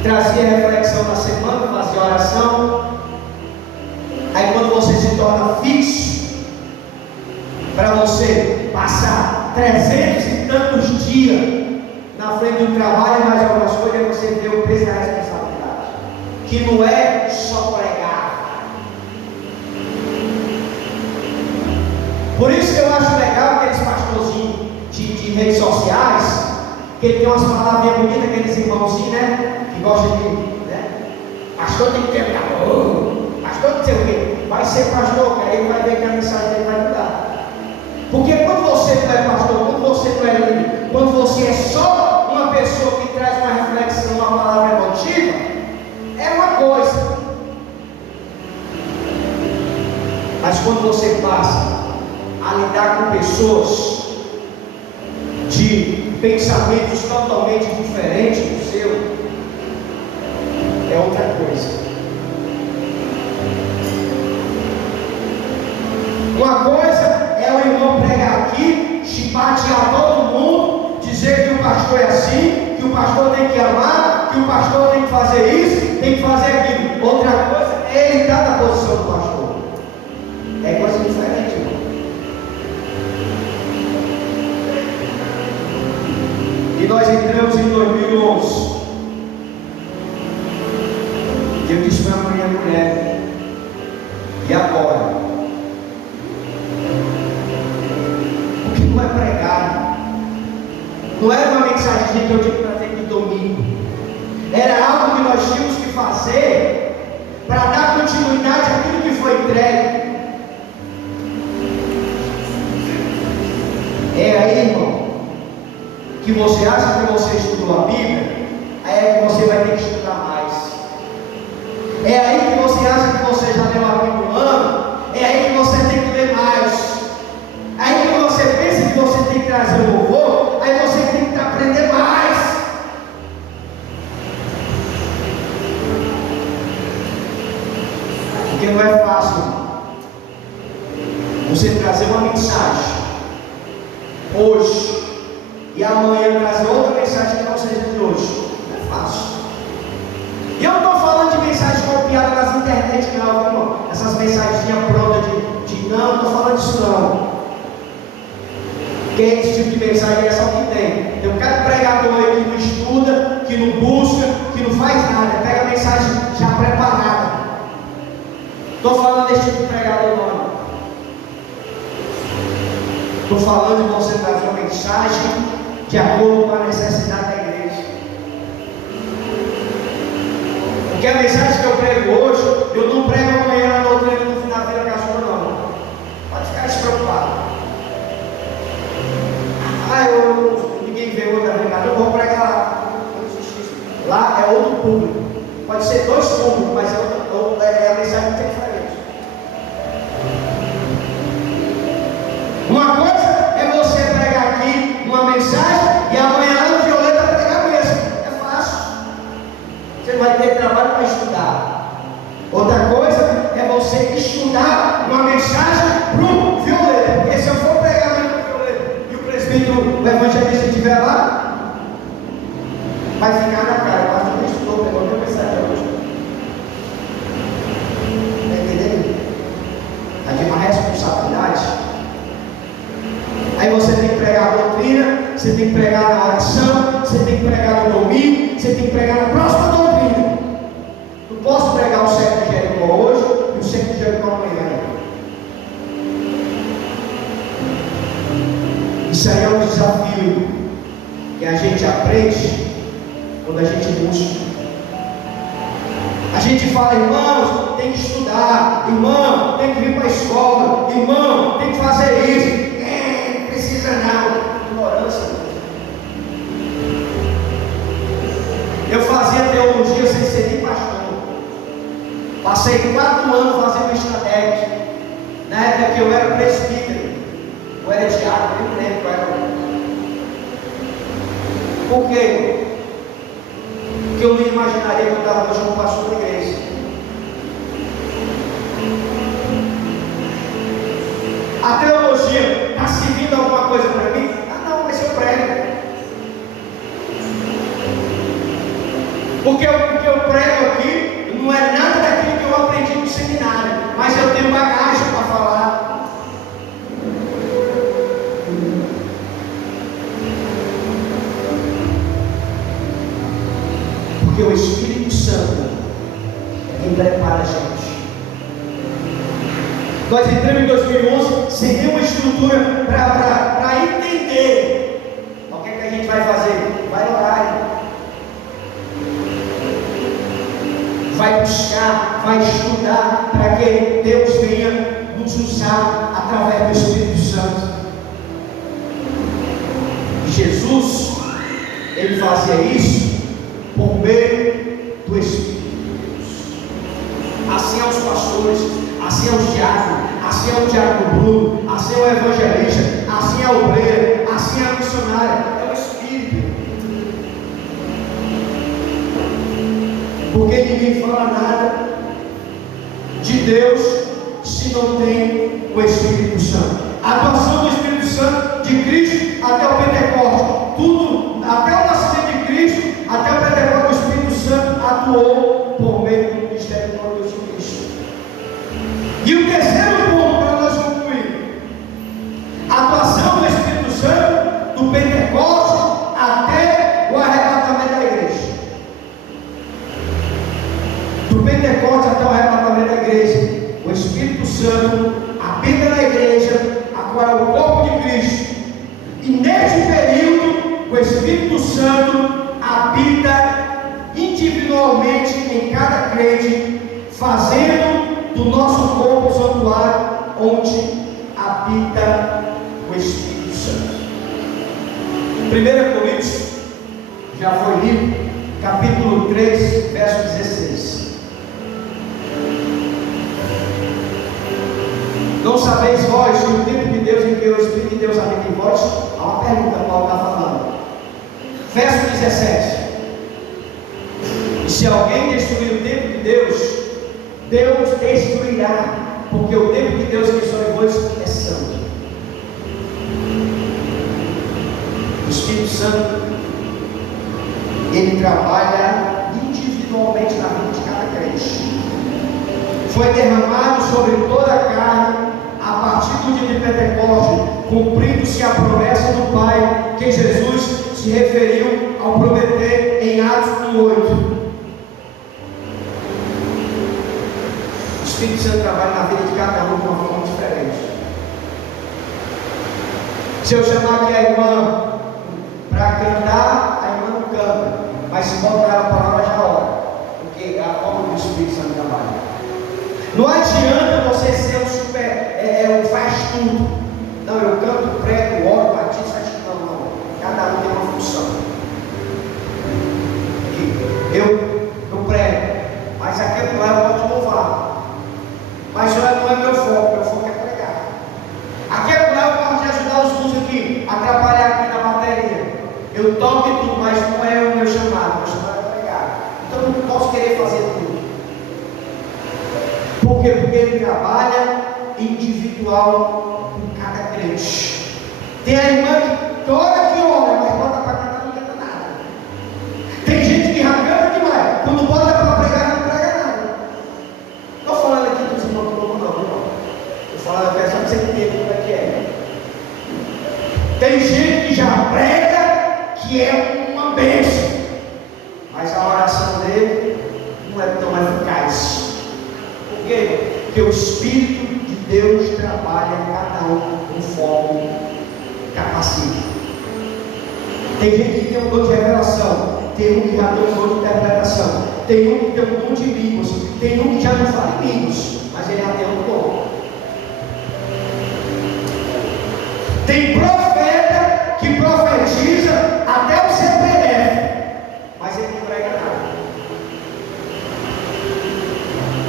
trazia reflexão na semana, fazia oração. Aí quando você se torna fixo, para você passar 300 e tantos dias na frente do trabalho, mas algumas coisas você vê o peso da responsabilidade, que não é só pregar. Por isso que eu acho legal aqueles pastorzinhos de redes sociais, que ele tem umas palavrinhas bonitas, aqueles irmãozinhos, né? Que gostam de, né? Pastor tem que ter calor, pastor não sei o quê. Vai ser pastor, que aí ele vai ver que a mensagem dele vai mudar. Porque quando você não é pastor, quando você não é líder, quando você é só uma pessoa que traz uma reflexão, uma palavra emotiva, é uma coisa. Mas quando você passa a lidar com pessoas de pensamentos totalmente diferentes do seu, é outra coisa. Uma coisa é o irmão pregar aqui, chibatear todo mundo, dizer que o pastor é assim, que o pastor tem que amar, que o pastor tem que fazer isso, tem que fazer aquilo. Outra coisa é ele estar na posição do pastor. É coisa diferente, irmão. E nós entramos em 2011. E eu disse para a minha mulher: e agora? O que não é pregado? Não era uma mensagem que eu tinha que trazer aqui domingo. Era algo que nós tínhamos que fazer para dar você acha que você estudou a Bíblia, aí é que você vai ter que estudar mais. É aí que você acha que você já leu a Bíblia um ano, é aí que você tem que ler mais. É aí que você pensa que você tem que trazer o louvor, aí você tem que aprender mais. Porque não é fácil você trazer uma mensagem hoje e amanhã trazer outra mensagem que não seja de hoje. Não é fácil. E eu não estou falando de mensagem copiada nas internet, não, irmão. Essas mensagens prontas de não estou falando disso não. Porque esse tipo de mensagem é só que tem. Tem um cara pregador aí que não estuda, que não busca, que não faz nada, pega a mensagem já preparada. Estou falando desse tipo de pregador não. Estou falando de você trazer uma mensagem de acordo com a necessidade da igreja. Porque a mensagem que eu prego hoje, eu não prego amanhã na doutrina no final da Vila Caçula, não. Pode ficar despreocupado. Ninguém vê outra pregada, eu vou pregar lá. Lá é outro público. Pode ser dois públicos, mas é a mensagem que tem diferente. Uma coisa é você pregar aqui uma mensagem e amanhã lá no Violeta pregar mesmo. É fácil. Você vai ter trabalho para estudar. Outra coisa é você estudar uma mensagem para o Violeta. Porque se eu for pregar mesmo no Violeta e o presbítero, o evangelista estiver lá, vai ficar na cara. O pastor não estudou, pegou a minha mensagem hoje. Está entendendo? Aqui é uma responsabilidade. Aí você tem que pregar a doutrina, você tem que pregar na oração, você tem que pregar no domingo, você tem que pregar na próxima doutrina. Não posso pregar o século de Jericó hoje e o século de Jericó amanhã. Isso aí é um desafio que a gente aprende quando a gente busca. A gente fala, irmãos, tem que estudar, irmão, tem que vir para a escola, irmão, tem que fazer isso. Precisa não, ignorância. Eu fazia teologia sem ser nem pastor. Passei 4 anos fazendo estratégia. Na época que eu era presbítero, eu era diácono, nem lembro qual era. Por quê? Porque eu não imaginaria que eu estava hoje como pastor da igreja. A teologia está servindo alguma coisa para mim? Ah, não, mas eu prego. Porque o que eu prego aqui não é nada daquilo que eu aprendi no seminário, mas eu tenho bagagem para falar. Porque o Espírito Santo é quem prepara a gente. Nós entramos em 2011 sem nenhuma estrutura para entender o que a gente vai fazer. Vai orar, vai buscar, vai estudar para que Deus venha nos usar através do Espírito Santo. Jesus, ele fazia isso por meio do Espírito de Deus. Assim é os pastores, assim é o diácono, assim é o diácono Bruno, assim é o evangelista, assim é o obreiro, assim é a missionária. É o Espírito. Porque ninguém fala nada de Deus se não tem o Espírito Santo. A atuação do Espírito Santo de Cristo até o Pentecostes, tudo, até o nascimento de Cristo, até o Pentecostes, o Espírito Santo atuou por meio do ministério glorioso de Cristo. E o terceiro ponto para nós concluir: a atuação do Espírito Santo do Pentecostes até o arrebatamento da igreja. Do Pentecostes até o arrebatamento da igreja, o Espírito Santo habita na igreja, a qual é o corpo de Cristo. E nesse período, o Espírito Santo habita individualmente em cada crente, fazendo do nosso corpo santuário, onde habita o Espírito Santo. 1 Coríntios já foi lido, capítulo 3, verso 16. Não sabeis vós que o tempo de Deus em que o Espírito de Deus habita em vós? Há uma pergunta que Paulo está falando. Verso 17. E se alguém destruir o tempo de Deus, Deus destruirá, porque o tempo de Deus que só em vós é santo. O Espírito Santo, ele trabalha individualmente na vida de cada crente. Foi derramado sobre toda a carne a partir do dia de Pentecostes, cumprindo-se a promessa do Pai que Jesus se referiu ao prometer em Atos 1:8. O Espírito Santo trabalha na vida de cada um de uma forma diferente. Se eu chamar aqui a irmã para cantar, a irmã não canta, mas se botar ela para ela já ora, porque é a forma que o Espírito Santo trabalha. Não adianta você ser um super, faz tudo. Não, eu canto, prego, oro, batizo, não. Cada um tem uma função. Eu prego, mas aquele lá eu gosto de louvar. Mas não é meu foco é pregar. Aquele lá eu gosto de ajudar os músicos aqui, atrapalhar aqui na bateria. Eu toco e tudo, mas não é o meu chamado é pregar. Então eu não posso querer fazer tudo. Por quê? Porque ele trabalha individual com cada crente. Tem a irmã que ora que ora, mas bota para cantar não canta nada. Tem gente que já canta demais, quando bota para pregar não prega nada. Estou falando aqui dos irmãos do novo não, irmão. Estou falando aqui só para você entender como é que é. Tem gente que já prega que é uma bênção, mas a oração dele não é tão eficaz. Por quê? Porque o Espírito de Deus trabalha cada um conforme capacita. Tem gente que tem um dom de revelação, tem um que já tem um dom de interpretação, tem um que tem um dom de línguas, tem um que já não fala em línguas, mas ele já tem um dom. Tem profeta que profetiza até o CPF, mas ele não prega nada.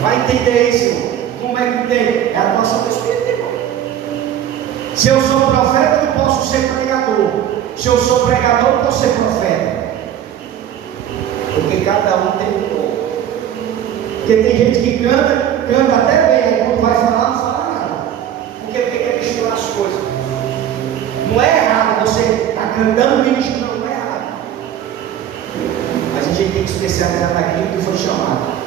Vai entender isso, irmão? Como é que tem? É a atuação do Espírito, irmão. Se eu sou profeta, eu posso ser pregador. Se eu sou pregador, eu posso ser profeta. Porque cada um tem um dom. Porque tem gente que canta até bem, aí quando vai falar, não fala nada. Porque quer misturar as coisas. Não é errado você estar cantando e misturando, não é errado. Mas a gente tem que especializar naquilo que foi chamado.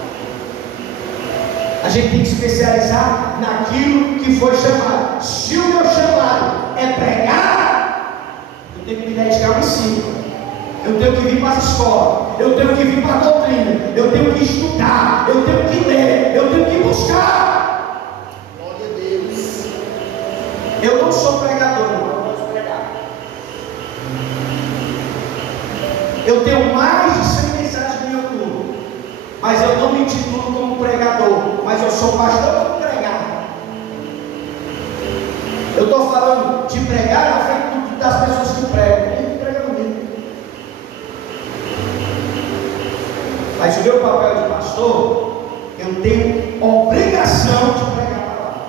A gente tem que especializar naquilo que foi chamado. Se o meu chamado é pregar, eu tenho que me dedicar ao ensino. Eu tenho que vir para as escolas. Eu tenho que vir para a doutrina. Eu tenho que estudar. Eu tenho que ler. Eu tenho que buscar. Glória a Deus. Eu não sou pregador, não posso pregar. Eu tenho mais de 100 mensagens no YouTube, mas eu não me intitulo como pregador, mas eu sou pastor para pregar. Eu estou falando de pregar na frente das pessoas que pregam. Quem prega comigo? Mas o meu papel de pastor, eu tenho obrigação de pregar a palavra.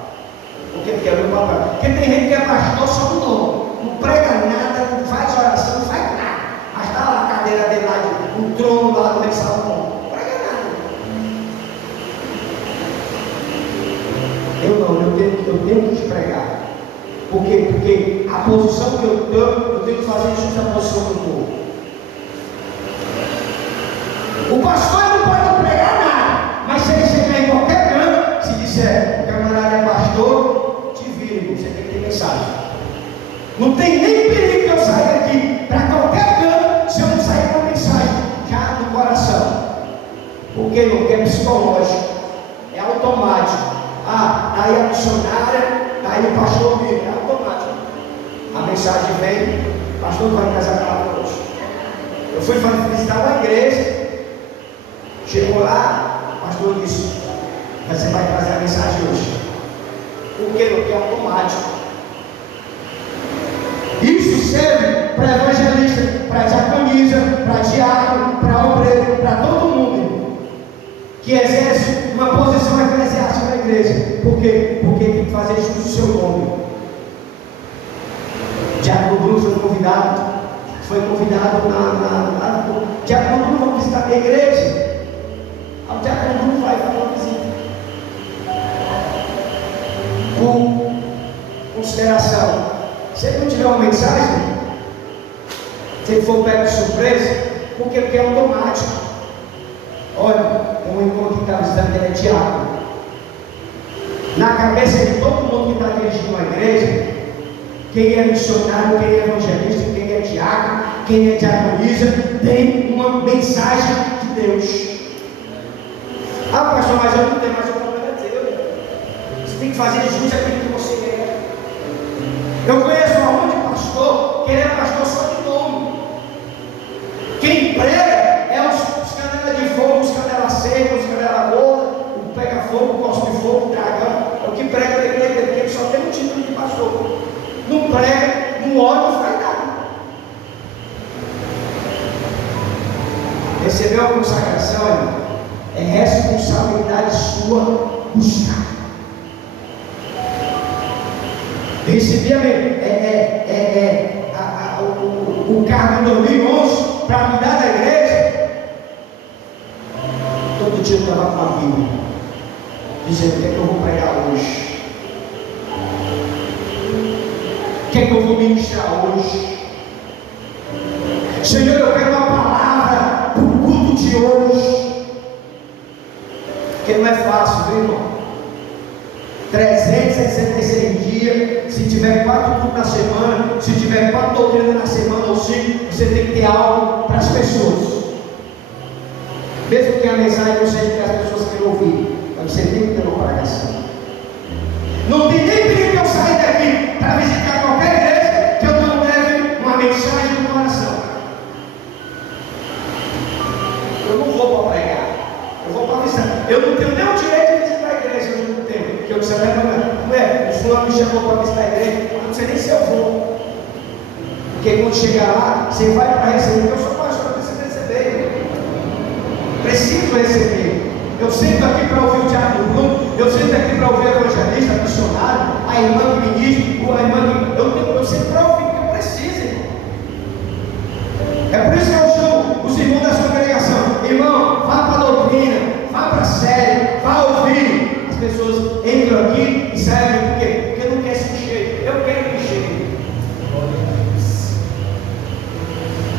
Porque é o meu papel. Porque tem gente que é pastor só no nome, não prega nada, não faz oração, não faz nada. Mas está lá a cadeira dele lá, o trono lá do rei Salomão. Eu tenho que te pregar. Por quê? Porque a posição que eu tenho que fazer isso na posição do povo. O pastor não pode pregar nada, mas se ele chegar em qualquer canto, se disser, o camarada é pastor, te vira, você tem que ter mensagem. Não tem nem perigo que eu saia aqui para qualquer canto, se eu não sair com a mensagem já no coração. Porque não é psicológico, é automático. Daí a missionária, daí o pastor vira, é automático. A mensagem vem, o pastor vai casar com ela hoje. Eu fui visitar uma igreja, chegou lá, o pastor disse, você vai trazer a mensagem hoje. Por quê? Porque é automático. Isso serve para evangelista, para diaconisa, para diácono. que exerce uma posição eclesiástica na igreja. Por quê? Porque tem que fazer jus ao seu nome. Diácono Bruno foi convidado Diácono Bruno, vamos visitar a igreja. O Diácono Bruno vai fazer uma visita. Com consideração, se ele não tiver uma mensagem, se ele for pego de surpresa, porque é automático. Olha, tem um encontro que está visitando, ele é diácono. Na cabeça de todo mundo que está dirigindo uma igreja, quem é missionário, quem é evangelista, quem é diácono, quem é diaconisa, tem uma mensagem de Deus. Ah, pastor, mas eu não tenho, mas o problema é teu. Você tem que fazer jus àquilo que você é. Eu conheço aonde pastor, que ele é pastor só de nome. Quem prega é os canelas de fogo, os canelas secas, os canelas gordas, o pega-fogo, o cospe de fogo, o dragão. É o que prega na igreja, porque ele só tem um título de pastor. Não prega, não ora, não faz nada. Recebeu a consagração, irmão, é responsabilidade sua buscar. Recebi o cargo em 2011 para cuidar da igreja. Todo dia eu estava com a Bíblia, dizendo: o que é que eu vou pregar hoje? O que é que eu vou ministrar hoje? Senhor, eu quero uma palavra para o culto de hoje. Porque não é fácil, viu, irmão? 366 dias, se tiver 4 cultos na semana, se tiver 4 doutrinas na semana ou 5, você tem que ter algo para as pessoas. Mesmo que a mensagem não seja que as pessoas queiram ouvir, mas você tem que ter uma pregação. Não tem nem perigo que eu sair daqui para visitar qualquer igreja que eu não leve uma mensagem no coração. Eu não vou para pregar, eu vou para visitar. Eu não tenho nem o direito de visitar a igreja, eu não tenho. Porque eu disse: não é, o fulano me chamou para visitar a igreja, eu não sei nem se eu vou. Porque quando chegar lá, você vai para receber, porque eu sou pastor, eu preciso receber. Preciso receber. Eu sento aqui para ouvir o diácono Bruno, eu sento aqui para ouvir o evangelista, missionário, a irmã que ministra, a irmã que. Eu sento para ouvir, porque eu preciso, irmão. É por isso que eu chamo os irmãos da sua congregação: irmão, vá para a doutrina, vá para a série, vá ouvir. As pessoas entram aqui e saem por quê? Porque não quer se encher. Eu quero me encher.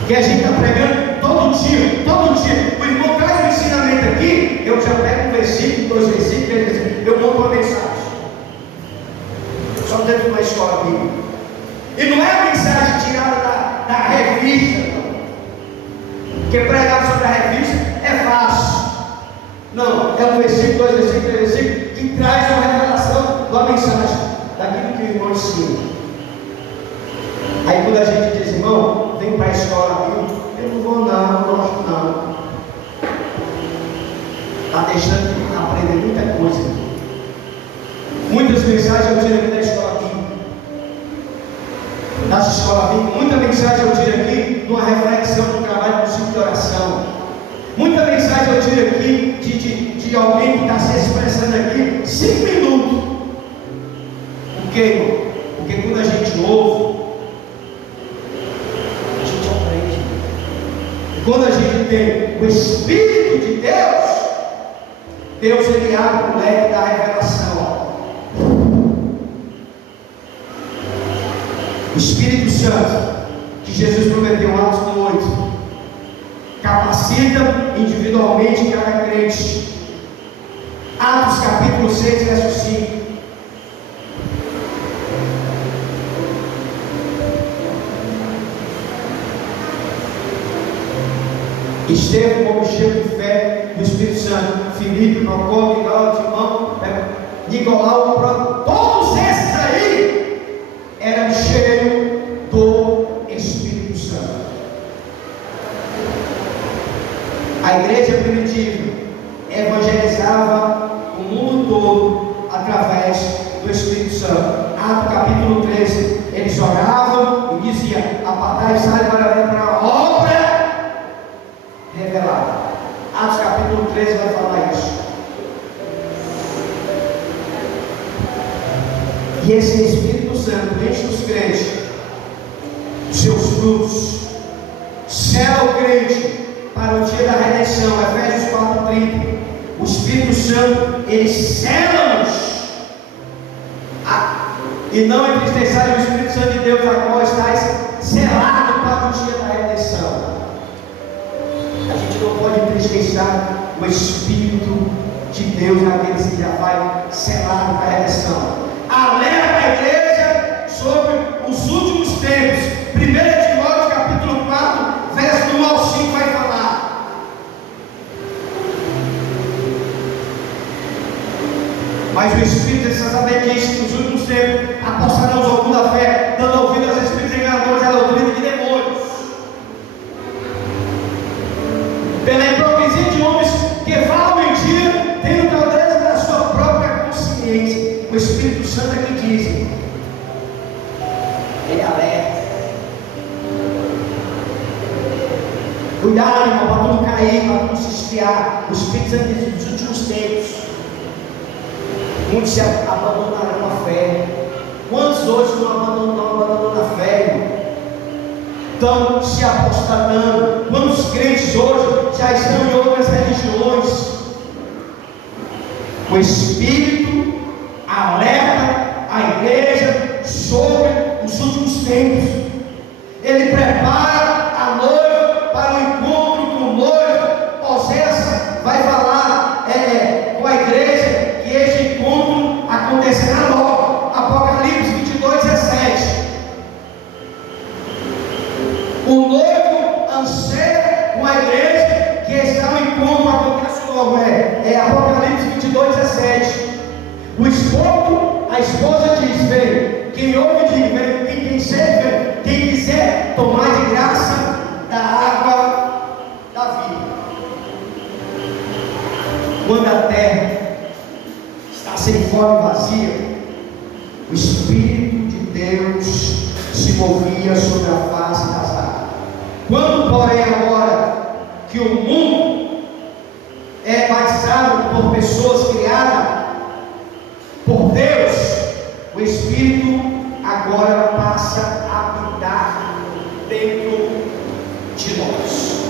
Que a gente está pregando todo dia. O irmão traz um ensinamento aqui, eu já pego um versículo, 2 versículos, eu monto uma mensagem. Só dentro de uma escola bíblica. E não é a mensagem tirada da revista, não. Porque pregar sobre a revista é fácil. Não, é um versículo, 2 versículos, 3 versículos, que traz uma revelação da mensagem, daquilo que o irmão ensina. Aí quando a gente diz: irmão, vem para a escola bíblica, eu não vou não gosto não. Está deixando de aprender muita coisa. Muitas mensagens eu tiro aqui da escola bíblica. Das escolas bíblicas, muita mensagem eu tiro aqui de uma reflexão do trabalho do ciclo de oração. Muita mensagem eu tiro aqui de alguém que está se expressando aqui 5 minutos. Por quê, irmão? Porque quando a gente ouve, a gente aprende. E quando a gente tem o Espírito de Deus, Deus ele abre o leque da revelação. O Espírito Santo, que Jesus prometeu em Atos 8, capacita individualmente cada crente. Atos capítulo 6, verso 5. Estevão, como cheio de fé do Espírito Santo, Filipe, Procópio, Nicolau, Timão, Nicolau, todos esses aí eram cheios do Espírito Santo. A igreja primitiva evangelizava o mundo todo através do Espírito Santo. Atos capítulo 13, eles oravam e diziam: apartai-vos para a obra revelada. Atos capítulo 13. 13 vai falar isso. E esse Espírito Santo enche os crentes, seus frutos, sela o crente para o dia da redenção. Efésios 4:30. O Espírito Santo, ele sela-nos, e não entristeçais o Espírito Santo de Deus, a qual estáis selado para o dia da redenção. A gente não pode entristecer o Espírito de Deus naqueles que já vai selado para a redenção. Alerta a igreja sobre os últimos tempos. 1 Timóteo capítulo 4, verso 1 ao 5 vai falar. Mas o Espírito de sabedoria diz que nos últimos tempos apostarão os alguns da fé, dando ouvido aos espíritos enganadores e à doutrina de demônios, pela hipocrisia de homens que falam mentira, tendo clareza da sua própria consciência. O Espírito Santo é que diz, ele alerta. Cuidado, irmão, para não cair, para não se esfriar. O Espírito Santo diz, nos últimos tempos muitos se abandonarão a fé. Quantos hoje não abandonam a fé, irmão? Estão se apostatando. Quantos crentes hoje já estão em outras religiões? O Espírito alerta a igreja sobre os últimos tempos. Ele prepara a noiva para o encontro com o noivo. Osés vai falar com a igreja que este encontro acontecerá logo. Apocalipse 22:17. O noivo anseia com a igreja que está no encontro, acontece logo. Apocalipse 22:17. O esposo, a esposa diz: vem. Quem ouve diz: vem. Quem sede, vem. Quem quiser tomar de graça da água da vida. Quando a terra está sem forma e vazia, o Espírito de Deus se movia sobre a face das águas. Quando, porém, agora que o mundo é batizado por pessoas criadas por Deus, o Espírito agora passa a habitar dentro de nós.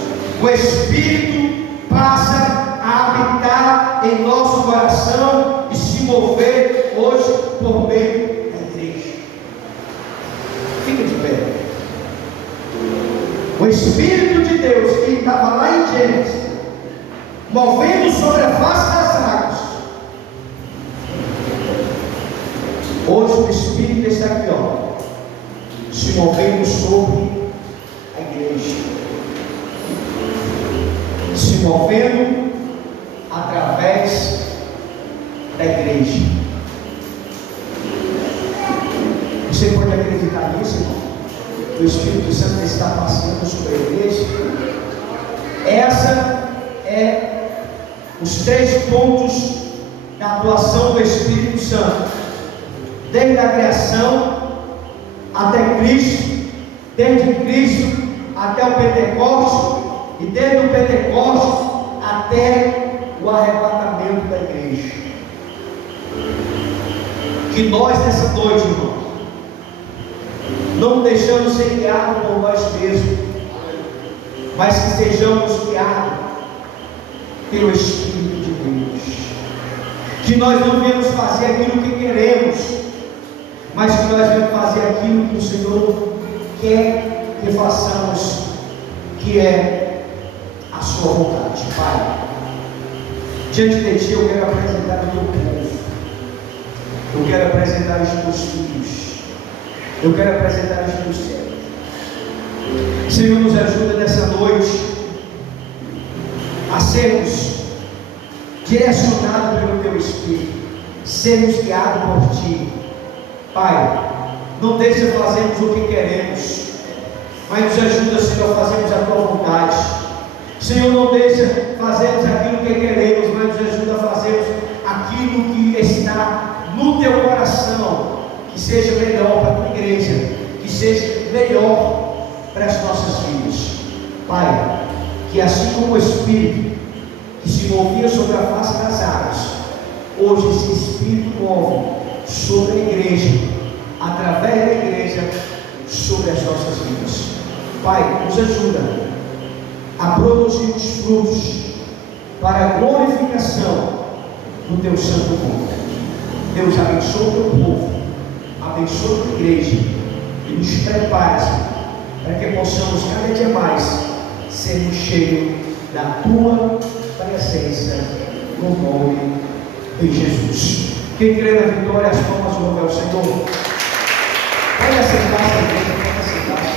O Espírito passa a habitar em nosso coração e se mover hoje por meio da igreja. Fica de pé. O Espírito de Deus que estava lá em Gênesis, movendo sobre a face das águas, hoje o Espírito está aqui, se movendo sobre a igreja, se movendo através da igreja. Você pode acreditar nisso, irmão? O Espírito Santo está passando sobre a igreja. Essa é os 3 pontos da atuação do Espírito Santo, desde a criação até Cristo, desde Cristo até o Pentecostes, e desde o Pentecostes até o arrebatamento da igreja. Que nós nessa noite, irmãos, não deixamos ser guiados por nós mesmos, mas que sejamos guiados pelo Espírito de Deus. Que nós não viemos fazer aquilo que queremos, mas que nós viemos fazer aquilo que o Senhor quer que façamos, que é a sua vontade. Pai, diante de Ti eu quero apresentar o Teu povo, eu quero apresentar os Teus filhos, eu quero apresentar os Teus servos. Senhor, nos ajuda nessa noite a sermos direcionados pelo Teu Espírito, sermos guiados por Ti. Pai, não deixa fazermos o que queremos, mas nos ajuda, Senhor, a fazermos a Tua vontade. Senhor, não deixa fazermos aquilo que queremos, mas nos ajuda a fazermos aquilo que está no Teu coração, que seja melhor para a Tua igreja, que seja melhor para as nossas vidas. Pai, que assim como o Espírito que se movia hoje esse Espírito novo sobre a igreja, através da igreja, sobre as nossas vidas. Pai, nos ajuda a produzir os frutos para a glorificação do Teu santo nome. Deus, abençoe o Teu povo, abençoe a Tua igreja e nos prepare para que possamos cada dia mais sermos cheios da Tua presença, no nome de Jesus. Quem crê na vitória, as palmas louve ao Senhor. Pode assentar-se, igreja, pode assentar-se.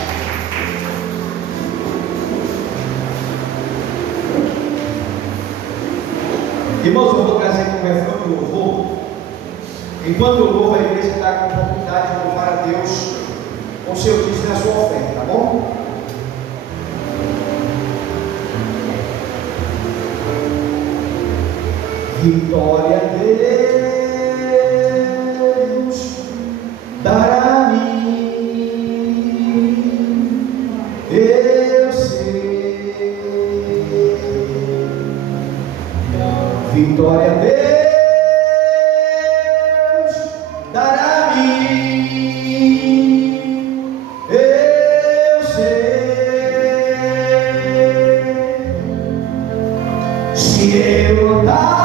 Irmãos, eu vou trazer com o refrão de louvor. Enquanto eu louvo, a igreja está com a oportunidade de louvar a Deus com o seu dízimo na sua oferta, tá bom? Vitória a Deus dará a mim, eu sei. Vitória a Deus dará a mim, eu sei. Se eu andar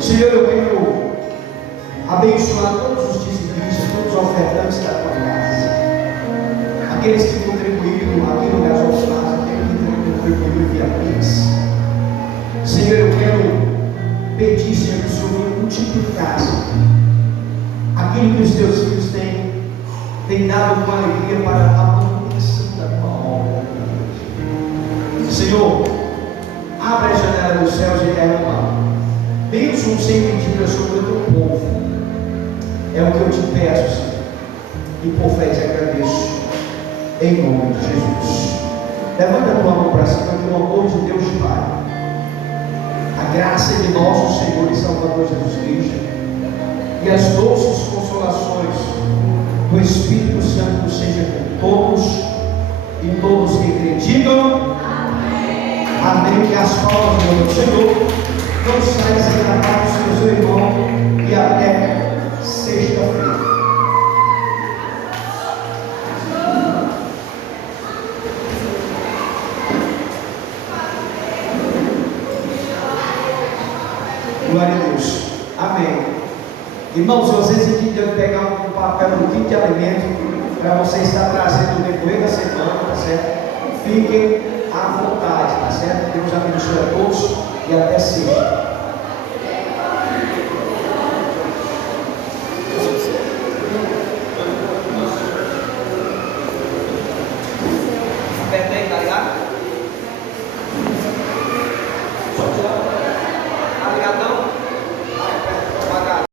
Senhor, eu quero abençoar todos os dizimistas, todos os ofertantes da tua casa, aqueles que contribuíram aqui no Gasoplast, aqueles que contribuíram via Pix. Senhor, eu quero pedir, Senhor, que o Senhor multiplicasse aquilo que os teus filhos têm dado com alegria para a manutenção da tua obra. Senhor, abra a janela dos céus e derrama bênção sem medida sobre o teu povo. É o que eu te peço, Senhor, e por fé te agradeço, em nome de Jesus. Levanta a tua mão para cima, que o amor de Deus Pai, a graça de nosso Senhor e Salvador Jesus Cristo e as doces consolações do Espírito Santo seja com todos e todos que acreditam. Amém. Que as palmas do Senhor não saia sem a paz do seu irmão e até sexta-feira. Glória a Deus. Amém. Irmãos, se vocês entenderam pegar um papel do kit de alimento para você estar trazendo no decorrer da semana, tá certo? Fiquem à vontade, tá certo? Deus abençoe a todos e até sexta.